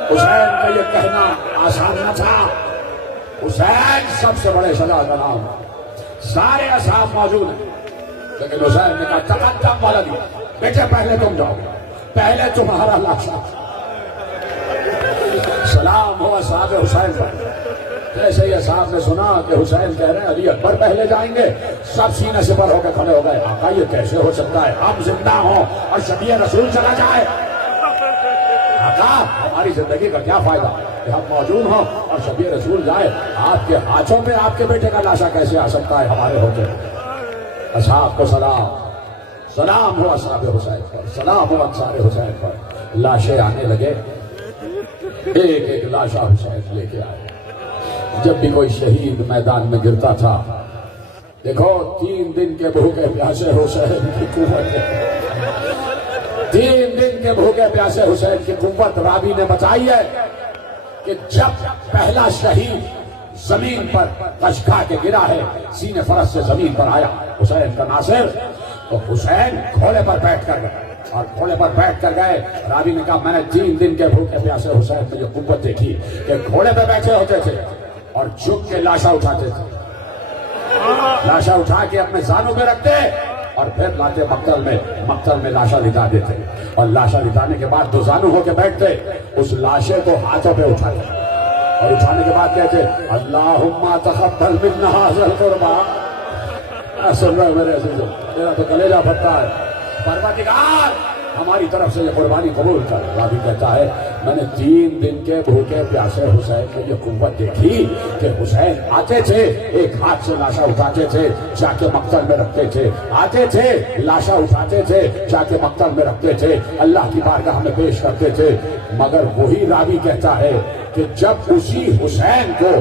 حسین کا یہ کہنا آسان نہ تھا، حسین سب سے بڑے شجاع کا نام، سارے اصحاب موجود ہیں، لیکن حسین نے کہا تقدم ولدی، بیٹے پہلے تم جاؤ، پہلے تمہارا لاشا۔ سلام ہو اصحاب حسین پر۔ جیسے ہی اصحاب نے سنا کہ حسین کہہ رہے ہیں علی اکبر پہلے جائیں گے، سب سینہ سپر ہو کے کھڑے ہو گئے۔ آقا یہ کیسے ہو سکتا ہے، ہم زندہ ہوں اور شفیع رسول چلا جائے؟ آقا ہماری زندگی کا کیا فائدہ کہ ہم موجود ہوں اور شفیع رسول جائے؟ آپ کے ہاتھوں میں آپ کے بیٹے کا لاشا کیسے آ سکتا ہے ہمارے ہوتے؟ اصحاب کو سلام، سلام ہو اصحاب حسین پر، سلام ہو انصار حسین پر۔ لاشیں آنے لگے، ایک ایک لاشا حسین لے کے آئے۔ جب بھی کوئی شہید میدان میں گرتا تھا، دیکھو 3 دن کے بھوکے پیاسے حسین کی قوت، 3 دن کے بھوکے پیاسے حسین کی قوت راوی نے بتائی ہے کہ جب پہلا شہید زمین پر غش کھا کے گرا ہے، سینے فرس سے زمین پر آیا حسین کا ناصر، تو حسین گھوڑے پر بیٹھ کر گئے، اور گھوڑے پر بیٹھ کر گئے۔ راوی نے کہا میں نے 3 دن کے بھوکے پیاسے حسین میں یہ قوت دیکھی کہ گھوڑے پہ بیٹھے ہوتے تھے اور جھک کے لاشا اٹھاتے تھے، لاشا اٹھا کے اپنے زانوں میں رکھتے اور پھر لاتے مقتل میں لاشا لٹا دیتے، اور لاشا لٹانے کے بعد 2 زانوں ہو کے بیٹھتے، اس لاشے کو ہاتھوں پہ اٹھاتے، اور اٹھانے کے بعد کہتے اللہم تقبل منا ھذا القربان۔ سن رہے میرے عزیزو، میرا تو کلیجہ پھٹتا ہے۔ پروردگار ہمارے ہماری طرف سے یہ قربانی قبول کر. راوی کہتا ہے میں نے 3 دن کے بھوکے پیاسے حسین میں یہ قوت دیکھی کہ حسین آتے تھے ایک ہاتھ سے لاشا اٹھاتے تھے جا کے مقتل میں رکھتے تھے, آتے تھے لاشا اٹھاتے تھے جا کے مقتل میں رکھتے تھے, اللہ کی بارگاہ میں پیش کرتے تھے. مگر وہی راوی کہتا ہے کہ جب اسی حسین کو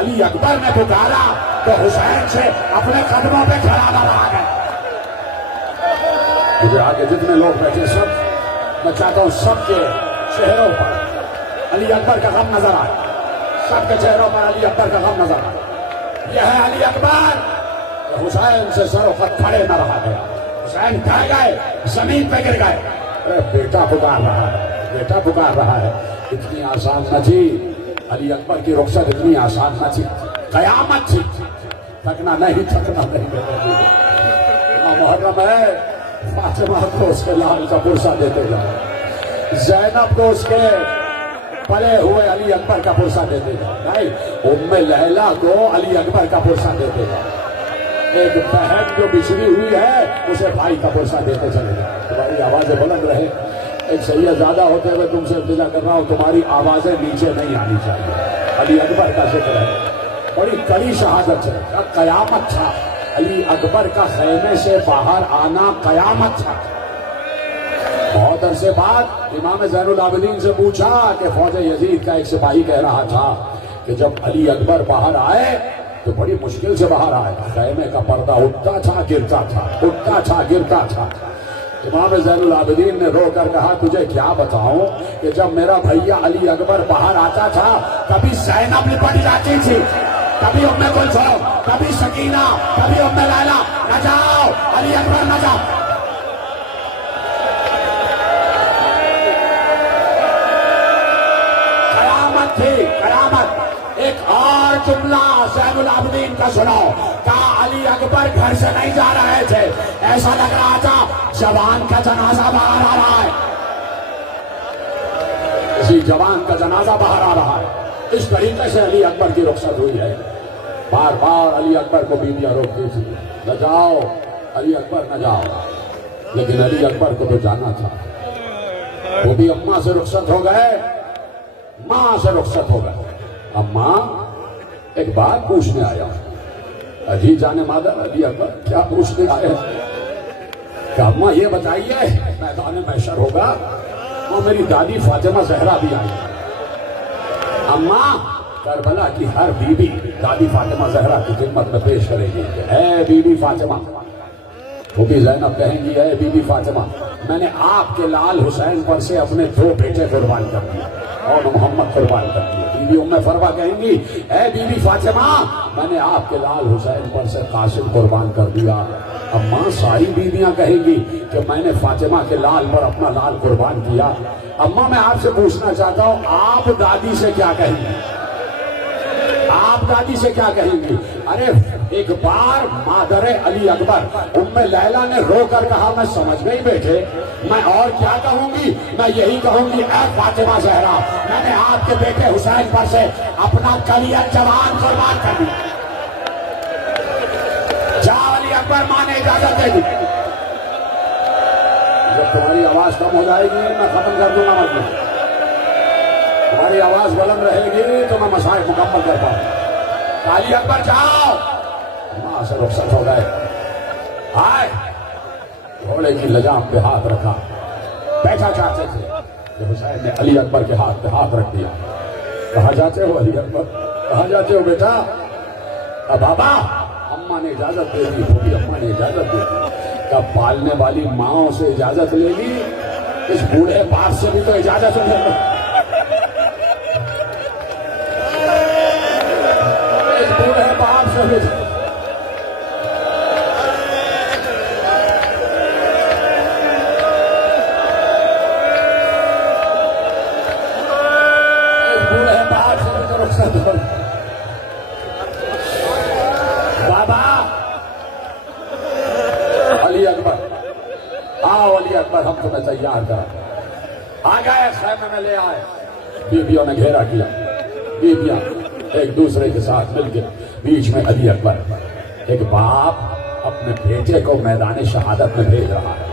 علی اکبر نے پکارا تو حسین سے اپنے قدموں پہ کھڑا نہ رہا ہے. مجھے آگے جتنے لوگ بیٹھے سب میں چاہتا ہوں سب کے چہروں پر علی اکبر کا غم نظر آئے, سب کے چہروں پر علی اکبر کا غم نظر آئے. یہ ہے علی اکبر. حسین سے سر وقت کھڑے نہ رہا گیا. حسین ڈر گئے, زمین پہ گر گئے. ارے بیٹا پکار رہا ہے, بیٹا پکار رہا ہے. اتنی آسان نہ تھی علی اکبر کی رخصت, اتنی آسان نہ تھی. قیامت تھی, تھکنا نہیں, تھکنا نہیں. محرم ہے, فاطمہ کو اس کے لال کا پرسہ دیتے جائے, زینب کو اس کے پلے ہوئے علی اکبر کا پرسہ دیتے جائے, ام لیلا کو علی اکبر کا پرسہ دیتے جائے. ایک بہن جو بچھڑی ہوئی ہے اسے بھائی کا پرسہ دیتے چلے جائے. تمہاری آوازیں بلند رہے. ایک سید زیادہ ہوتے ہوئے تم سے التجا کر رہا ہوں, تمہاری آوازیں نیچے نہیں آنی چاہیے. علی اکبر کا ذکر ہے, بڑی کڑی شہادت ہے. قیامت تھا, علی اکبر کا خیمے سے باہر آنا قیامت تھا. بہت عرصے بعد امام زین العابدین سے پوچھا کہ فوج یزید کا ایک سپاہی کہہ رہا تھا کہ جب علی اکبر باہر آئے تو بڑی مشکل سے باہر آئے. خیمے کا پردہ اٹھتا تھا گرتا تھا, اٹھتا تھا گرتا تھا. امام زین العابدین نے رو کر کہا تجھے کیا بتاؤں کہ جب میرا بھیا علی اکبر باہر آتا تھا کبھی زینب لپٹ جاتی تھی, کبھی ام کلثوم, کبھی سکینہ, کبھی ام لیلا. نہ جاؤ علی اکبر نہ جاؤ. قیامت تھی, قیامت. ایک اور جملہ زین العابدین کا سنو. کہا علی اکبر گھر سے نہیں جا رہے تھے, ایسا لگ رہا تھا جوان کا جنازہ باہر آ رہا ہے, کسی جوان کا جنازہ باہر آ رہا ہے. اس طریقے سے علی اکبر کی رخصت ہوئی ہے. بار بار علی اکبر کو بیویاں روکتی تھی, نہ جاؤ علی اکبر نہ جاؤ. لیکن علی اکبر کو تو جانا تھا. وہ بھی اماں سے رخصت ہو گئے, ماں سے رخصت ہو گئے. اماں ایک بات پوچھنے آیا ہوں. اجی جانے مادر علی اکبر کیا پوچھنے آئے کہ اماں یہ بتائیے میدان محشر ہوگا اور میری دادی فاطمہ زہرا بھی آئی. اماں کربلا کی ہر بی بی دادی فاطمہ زہرا کی خدمت میں پیش کرے گی کہ اے بی بی فاطمہ. وہ بھی زینب کہیں گی اے بی بی فاطمہ میں نے آپ کے لال حسین پر سے اپنے 2 بیٹے قربان کر دیے اور محمد قربان کر دیے. بی بی ام فروا کہیں گی اے بی بی فاطمہ میں نے آپ کے لال حسین پر سے قاسم قربان کر دیا. اماں ساری بیویاں کہیں گی کہ میں نے فاطمہ کے لال پر اپنا لال قربان کیا. اماں میں آپ سے پوچھنا چاہتا ہوں آپ دادی سے کیا کہیں گی, آپ دادی سے کیا کہیں گی؟ ارے ایک بار مادر علی اکبر ام لیلا نے رو کر کہا میں سمجھ گئی بیٹے, میں اور کیا کہوں گی, میں یہی کہوں گی اے فاطمہ زہرا میں نے آپ کے بیٹے حسین پر سے اپنا کلیہ جوان قربان کر دیا. جاؤ علی اکبر, ماں نے اجازت دے دی. جب تمہاری آواز کم ہو جائے گی میں ختم کر دوں گا مطلب. تمہاری آواز بلند رہے گی تو میں مسائل مکمل کر پاؤں. علی اکبر جاؤ. ماں سے رخصت ہو گئے. آئے گھوڑے کی لجام پہ ہاتھ رکھا, بیٹھا چاہتے تھے کہ حسین نے علی اکبر کے ہاتھ پہ ہاتھ رکھ دیا. کہاں جاتے ہو علی اکبر, کہاں جاتے ہو بیٹا؟ بابا اماں نے اجازت دے دی, بوڑھی اماں نے اجازت دے دی. کب پالنے والی ماؤں سے اجازت لے لی, اس بوڑھے باپ سے بھی تو اجازت لے لی. بوڑھے باپ سے بھی بوڑھے باپ سے بھی تو رخصت ہو. بابا علی اکبر آؤ, علی اکبر ہم تمہیں تیار کرا. آ گئے, خیمے میں لے آئے. بیویوں نے گھیرا کیا. بیویاں ایک دوسرے کے ساتھ مل کے, بیچ میں علی اکبر. ایک باپ اپنے بیٹے کو میدان شہادت میں بھیج رہا ہے.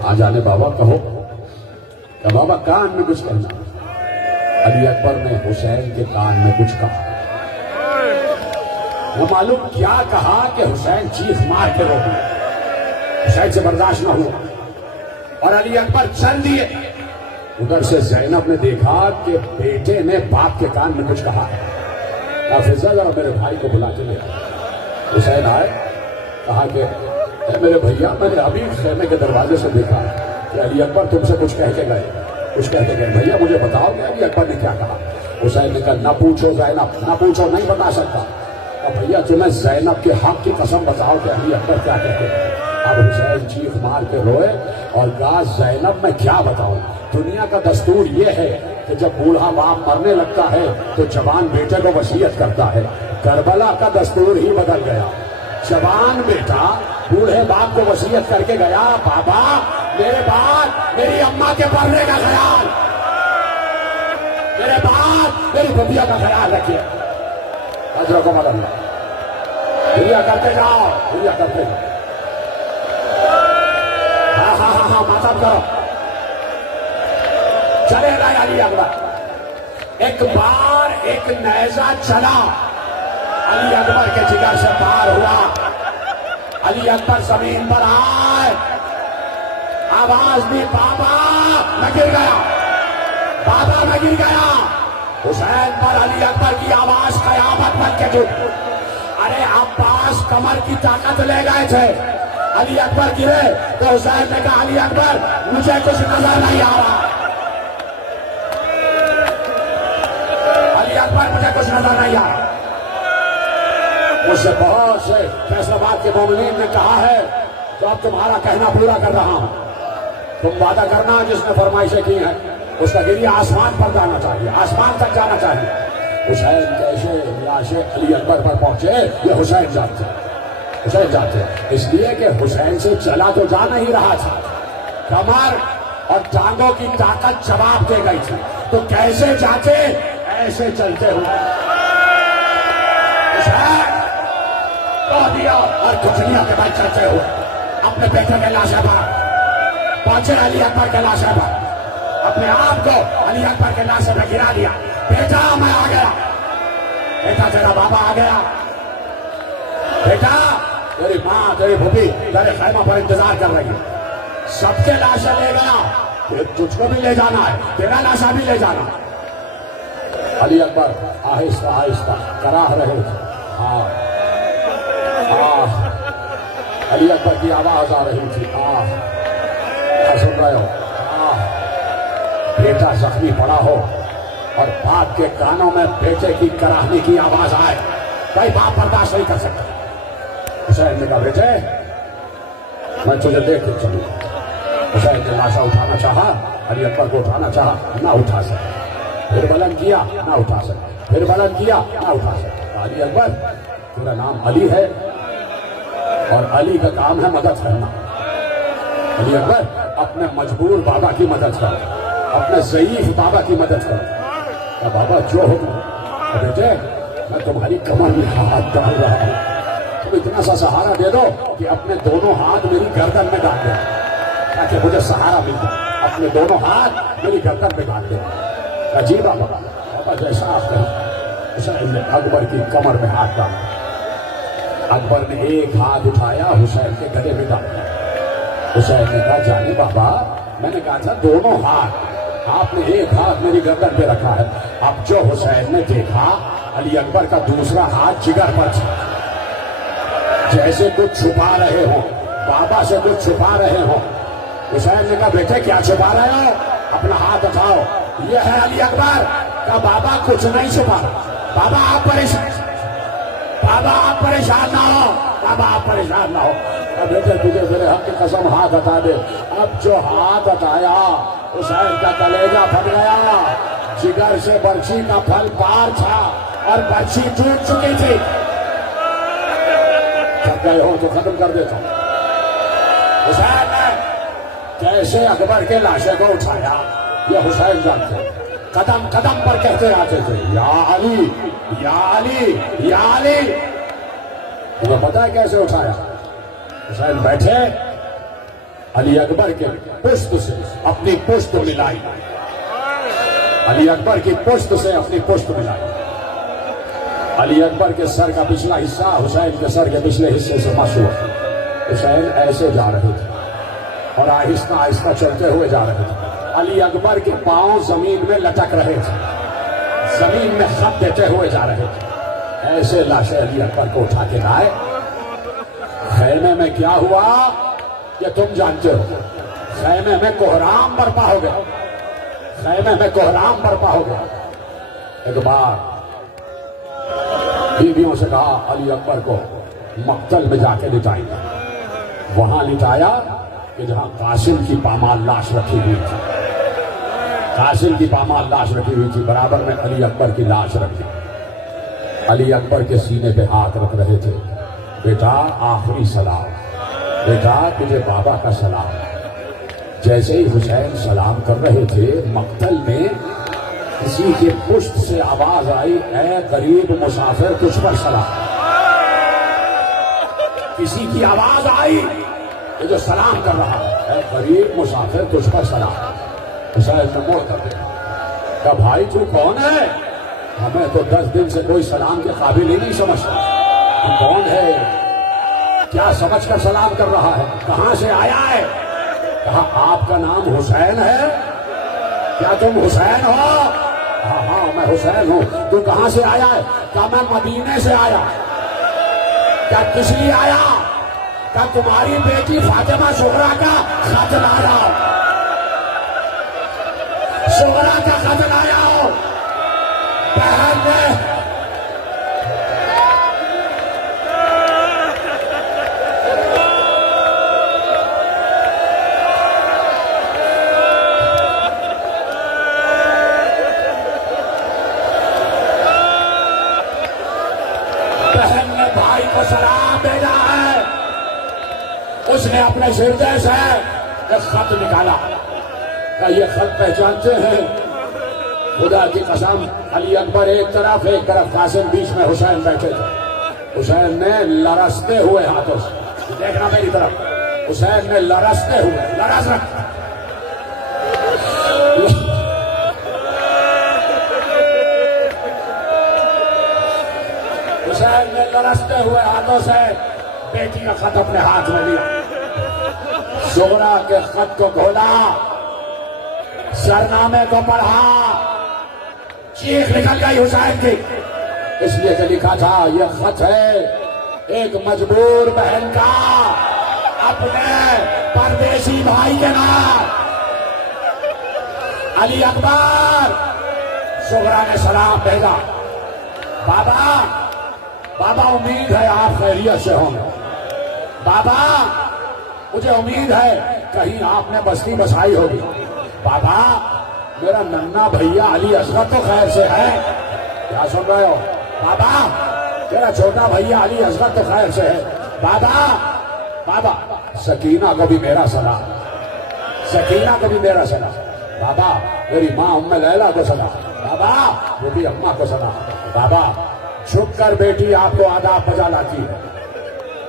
آ جانے بابا کہو. کہ بابا کان میں کچھ کہنا. علی اکبر نے حسین کے کان میں کچھ کہا. نہ معلوم کیا کہا کہ حسین چیخ مار کے رو گئے. حسین سے برداشت نہ ہوا اور علی اکبر چل دیے. ادھر سے زینب نے دیکھا کہ بیٹے نے باپ کے کان میں کچھ کہا ہے. فضا ذرا میرے بھائی کو بلا کے لے. حسین آئے. کہا کہ اے میرے بھیا میں نے ابھی خیمے کے دروازے سے دیکھا کہ علی اکبر تم سے کچھ کہہ کے گئے. کچھ کہہ کے گئے. بھیا مجھے بتاؤ کہ علی اکبر نے کیا کہا. حسین نے کہا نہ پوچھو زینب, نہ پوچھو, نہیں بتا سکتا. بھیا تمہیں زینب کے حق کی قسم بتاؤ کہ علی اکبر کیا کہتے ہیں. اب حسین چیخ مار کے روئے اور کہا زینب میں کیا بتاؤں. دنیا کا دستور یہ ہے کہ جب بوڑھا باپ مرنے لگتا ہے تو جوان بیٹے کو وصیت کرتا ہے. کربلا کا دستور ہی بدل گیا. جوان بیٹا بوڑھے باپ کو وصیت کر کے گیا بابا میرے بعد میری اماں کے پڑھنے کا خیال, میرے بعد میری ببیا کا خیال رکھیے. اجر کو مدد دنیا کرتے جاؤ, دنیا کرتے جاؤ. ہاں ہاں ہاں ہاں ماتم کرو. چلے گئے علی اکبر. ایک بار ایک نیزہ چلا علی اکبر کے جگر سے پار ہوا. علی اکبر زمین پر آئے. آواز دی بابا میں گر گیا, بابا میں گر گیا. حسین پر علی اکبر کی آواز قیامت بن کے ٹوٹ. ارے عباس کمر کی طاقت لے گئے تھے. علی اکبر گرے تو حسین نے کہا علی اکبر مجھے کچھ نظر نہیں آ رہا. علی اکبر مجھے کچھ نظر نہیں آ رہا. مجھ سے بہت سے فیصل آباد کے مومنین نے کہا ہے تو اب تمہارا کہنا پورا کر رہا ہوں. تم وعدہ کرنا جس نے فرمائشیں کی ہیں اس کا گریہ آسمان پر جانا چاہیے, آسمان تک جانا چاہیے. حسین کیسے لاشیں علی اکبر پر پہنچے یہ حسین جانتے ہیں. حسین جانتے ہیں اس لیے کہ حسین سے چلا تو جا نہیں رہا تھا. کمر اور ٹانگوں کی طاقت جواب دے گئی تھی. تو کیسے جاتے ایسے چلتے ہوئے حسین دیا اور کچھلیوں کے بعد چلتے ہوئے اپنے بیٹے کے لاشیں پر پہنچے. علی اکبر کے لاشیں پر اپنے آپ کو علی اکبر کے لاشیں میں گرا دیا. بیٹا میں آ گیا, بیٹا تیرا بابا آ گیا, بیٹا تیری ماں تیری بھوپی تیرے خیمہ پر انتظار کر رہی ہے. سب کے لاشیں لے گیا, پھر تجھ کو بھی لے جانا ہے, تیرا لاشا بھی لے جانا. علی اکبر آہستہ آہستہ کراہ رہے تھے. علی اکبر کی آواز آ رہی تھی. کیا سن رہے ہو؟ بیٹا زخمی پڑا ہو اور باپ کے کانوں میں بیٹے کی کراہنے کی آواز آئے, بھائی باپ برداشت نہیں کر سکتا. حسین نے کہا بیٹے میں تجھے دیکھ کے چلوں. حسین نے لاشا اٹھانا چاہا, علی اکبر کو اٹھانا چاہا, نہ اٹھا سکے. پھر بلند کیا, نہ اٹھا سکے. پھر بلند کیا, نہ اٹھا سکے. علی اکبر تیرا نام علی ہے اور علی کا کام ہے مدد کرنا. علی اکبر اپنے مجبور بابا کی مدد کر, اپنے ضعیف بابا کی مدد کر. بابا جو حکم بیٹے میں تمہاری کمر میں ہاتھ ڈال رہا ہوں, تم اتنا سا سہارا دے دو کہ اپنے دونوں ہاتھ میری گردن میں ڈال دیں تاکہ مجھے سہارا مل جائے. اپنے دونوں ہاتھ میری گردن میں ڈال دیں. عجیب بابا, بابا جیسا آپ کہیں. حسین نے اکبر کی کمر میں ہاتھ ڈالا. اکبر نے ایک ہاتھ اٹھایا, حسین کے گلے میں ڈالا. حسین نے کہا جانے بابا میں نے کہا تھا دونوں ہاتھ, آپ نے ایک ہاتھ میری گردن پہ رکھا ہے. اب جو حسین نے دیکھا علی اکبر کا دوسرا ہاتھ جگر پر تھا, جیسے کچھ چھپا رہے ہوں, بابا سے کچھ چھپا رہے ہوں. حسین نے کہا بیٹے کیا چھپا رہے ہو, اپنا ہاتھ اٹھاؤ. یہ ہے علی اکبر. کہا بابا کچھ نہیں چھپا, بابا آپ پریشان, بابا آپ پریشان نہ ہو, بابا آپ پریشان نہ ہو. بیٹے تجھے میرے حق کی قسم ہاتھ ہٹا دے. اب جو ہاتھ ہٹایا حسین کا کلیجہ پھٹ گیا. جگر سے برچی کا پھل پار تھا اور برچی ٹوٹ چکی تھی. تھک گئے ہو تو ختم کر دیتا ہوں. حسین نے کیسے اکبر کے لاشے کو اٹھایا یہ حسین جانتے ہیں. قدم قدم پر کہتے آتے تھے یا علی یا علی یا علی. تمہیں پتا ہے کیسے اٹھایا؟ حسین بیٹھے علی اکبر کے پشت سے اپنی پشت ملائی، علی اکبر کی پشت سے اپنی پشت ملائی۔ علی اکبر کے سر کا پچھلا حصہ حسین کے سر کے پچھلے حصے سے مس ہوا۔ حسین ایسے جا رہے تھے اور آہستہ آہستہ چلتے ہوئے جا رہے تھے۔ علی اکبر کے پاؤں زمین میں لٹک رہے تھے، زمین میں خط دیتے ہوئے جا رہے تھے۔ ایسے لاشیں علی اکبر کو اٹھا کے لائے۔ خیمے میں کیا ہوا یہ تم جانتے ہو۔ خیمے میں کوہرام برپا ہو گیا، خیمے میں کوہرام برپا ہو گیا۔ ایک بار بیویوں سے کہا علی اکبر کو مقتل میں جا کے لٹائیں گے۔ وہاں لٹایا کہ جہاں قاسم کی پامال لاش رکھی ہوئی تھی، قاسم کی پامال لاش رکھی ہوئی تھی، برابر میں علی اکبر کی لاش رکھی۔ علی اکبر کے سینے پہ ہاتھ رکھ رہے تھے۔ بیٹا آخری سلام، بیٹا تجھے بابا کا سلام۔ جیسے ہی حسین سلام کر رہے تھے، مقتل میں کسی کے پشت سے آواز آئی، اے غریب مسافر تجھ پر سلام۔ کسی کی آواز آئی یہ جو سلام کر رہا ہے، اے غریب مسافر تجھ پر سلام۔ حسین نے موڑ کر دیا، کہا بھائی تو کون ہے؟ ہمیں تو 10 دن سے کوئی سلام کے قابل ہی نہیں سمجھتا۔ تو کون ہے؟ کیا سمجھ کر سلام کر رہا ہے؟ کہاں سے آیا ہے؟ کہا آپ کا نام حسین ہے؟ کیا تم حسین ہو؟ ہاں ہاں میں حسین ہوں۔ تو کہاں سے آیا ہے؟ کہا میں مدینے سے آیا۔ کیا کس لیے آیا؟ کہا تمہاری بیٹی فاطمہ زہرا کا خط لایا، زہرا کا خط لایا ہو۔ بہن نے بھائی کو سلام بھیجا ہے۔ اس نے اپنے سردے سے ایک خط نکالا، کہ یہ خط پہچانتے ہیں؟ خدا کی قسم علی اکبر ایک طرف قاسم بیچ میں حسین بیٹھے تھے۔ حسین نے لرزتے ہوئے ہاتھوں سے، دیکھنا میری طرف، حسین نے لرزتے ہوئے، لرز رکھا، حسین نے لرزتے ہوئے ہاتھوں سے بیٹی کا خط اپنے ہاتھ میں لیا، زہرا کے خط کو کھولا، سرنامے کو پڑھا، چیخ نکل گئی حسین کی، اس لیے کہ لکھا تھا یہ خط ہے ایک مجبور بہن کا اپنے پردیسی بھائی کے نام۔ علی اکبر، زہرا نے سلام بھیجا، بابا امید ہے آپ خیریت سے ہوں گے، بابا مجھے امید ہے کہیں آپ نے بستی بسائی ہوگی، بابا میرا ننھا بھیا علی اصغر تو خیر سے ہے، کیا سن رہے ہو؟ بابا میرا چھوٹا بھیا علی اصغر تو خیر سے ہے، بابا سکینہ کو بھی میرا سلام، سکینہ کو بھی میرا سلام، بابا میری ماں ام لیلہ کو سلام، بابا وہ بھی اماں کو سلام، بابا چھپ کر بیٹی آپ کو آداب بجا لاتی ہے۔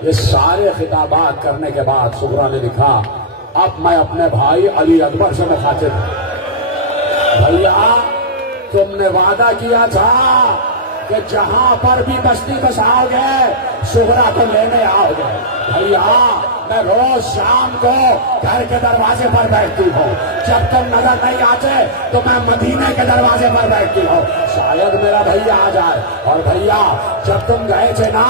یہ سارے خطابات کرنے کے بعد زہرا نے لکھا اب میں اپنے بھائی علی اکبر سے مخاطب ہوں، بھیا تم نے وعدہ کیا تھا کہ جہاں پر بھی بستی بساؤ گے زہرا کو لینے آؤ گے، بھیا میں روز شام کو گھر کے دروازے پر بیٹھتی ہوں، جب تم نظر نہیں آتے تو میں مدینے کے دروازے پر بیٹھتی ہوں، شاید میرا بھیا آ جائے، اور بھیا جب تم گئے تھے نا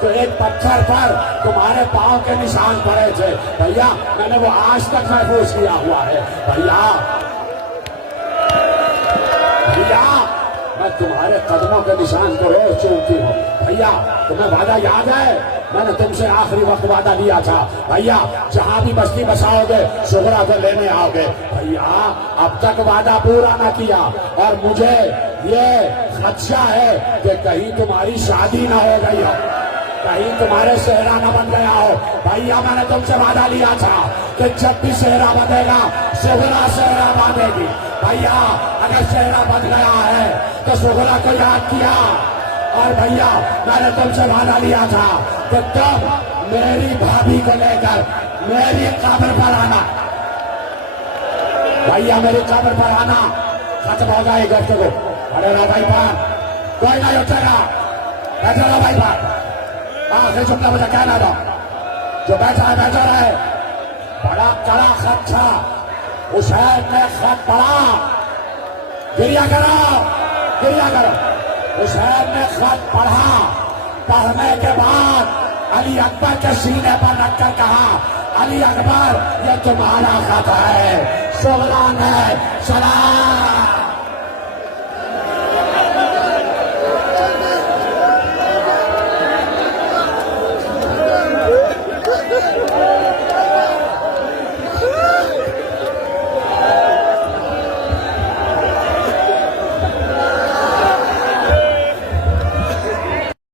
تو ایک پتھر پر تمہارے پاؤں کے نشان پڑے تھے، بھیا میں نے وہ آج تک محفوظ کیا ہوا ہے، بھیا میں تمہارے قدموں کے نشان کو روز چومتی ہوں، بھیا تمہیں وعدہ یاد ہے میں نے تم سے آخری وقت وعدہ لیا تھا، بھیا جہاں بھی بستی بساؤ گے زہرا کو لینے آؤ گے، بھیا اب تک وعدہ پورا نہ کیا، اور مجھے یہ خدشہ ہے کہ کہیں تمہاری شادی نہ ہو گئی ہو، کہیں تمہارے صحرا نہ بن گیا ہو، بھیا میں نے تم سے وعدہ لیا تھا کہ جب بھی صحرا بندھے گا زہرا صحرا باندھے گی، بھیا اگر صحرا بندھ گیا ہے تو زہرا کو یاد کیا، اور بھیا میں نے تم سے وعدہ لیا تھا کہ تم میری بھابھی کو لے کر میری قبر پر آنا، بھیا میری قبر پر آنا، ختم ہو جائے گفتگو. ارے نا بھائی پر کوئی نہیں اٹھے گا، بیٹھو رہو بھائی پر. آخری جملہ مجھے کہنا دو، جو بیٹھا ہے بیٹھا رہے. بڑا کڑا خط تھا، حسین نے خط پڑھا. گریا کرو گریا کرو. حسین نے خط پڑھا، پڑھنے کے بعد علی اکبر کے سینے پر رکھ کر کہا علی اکبر یہ تمہارا خط ہے، سغران ہے، سلام.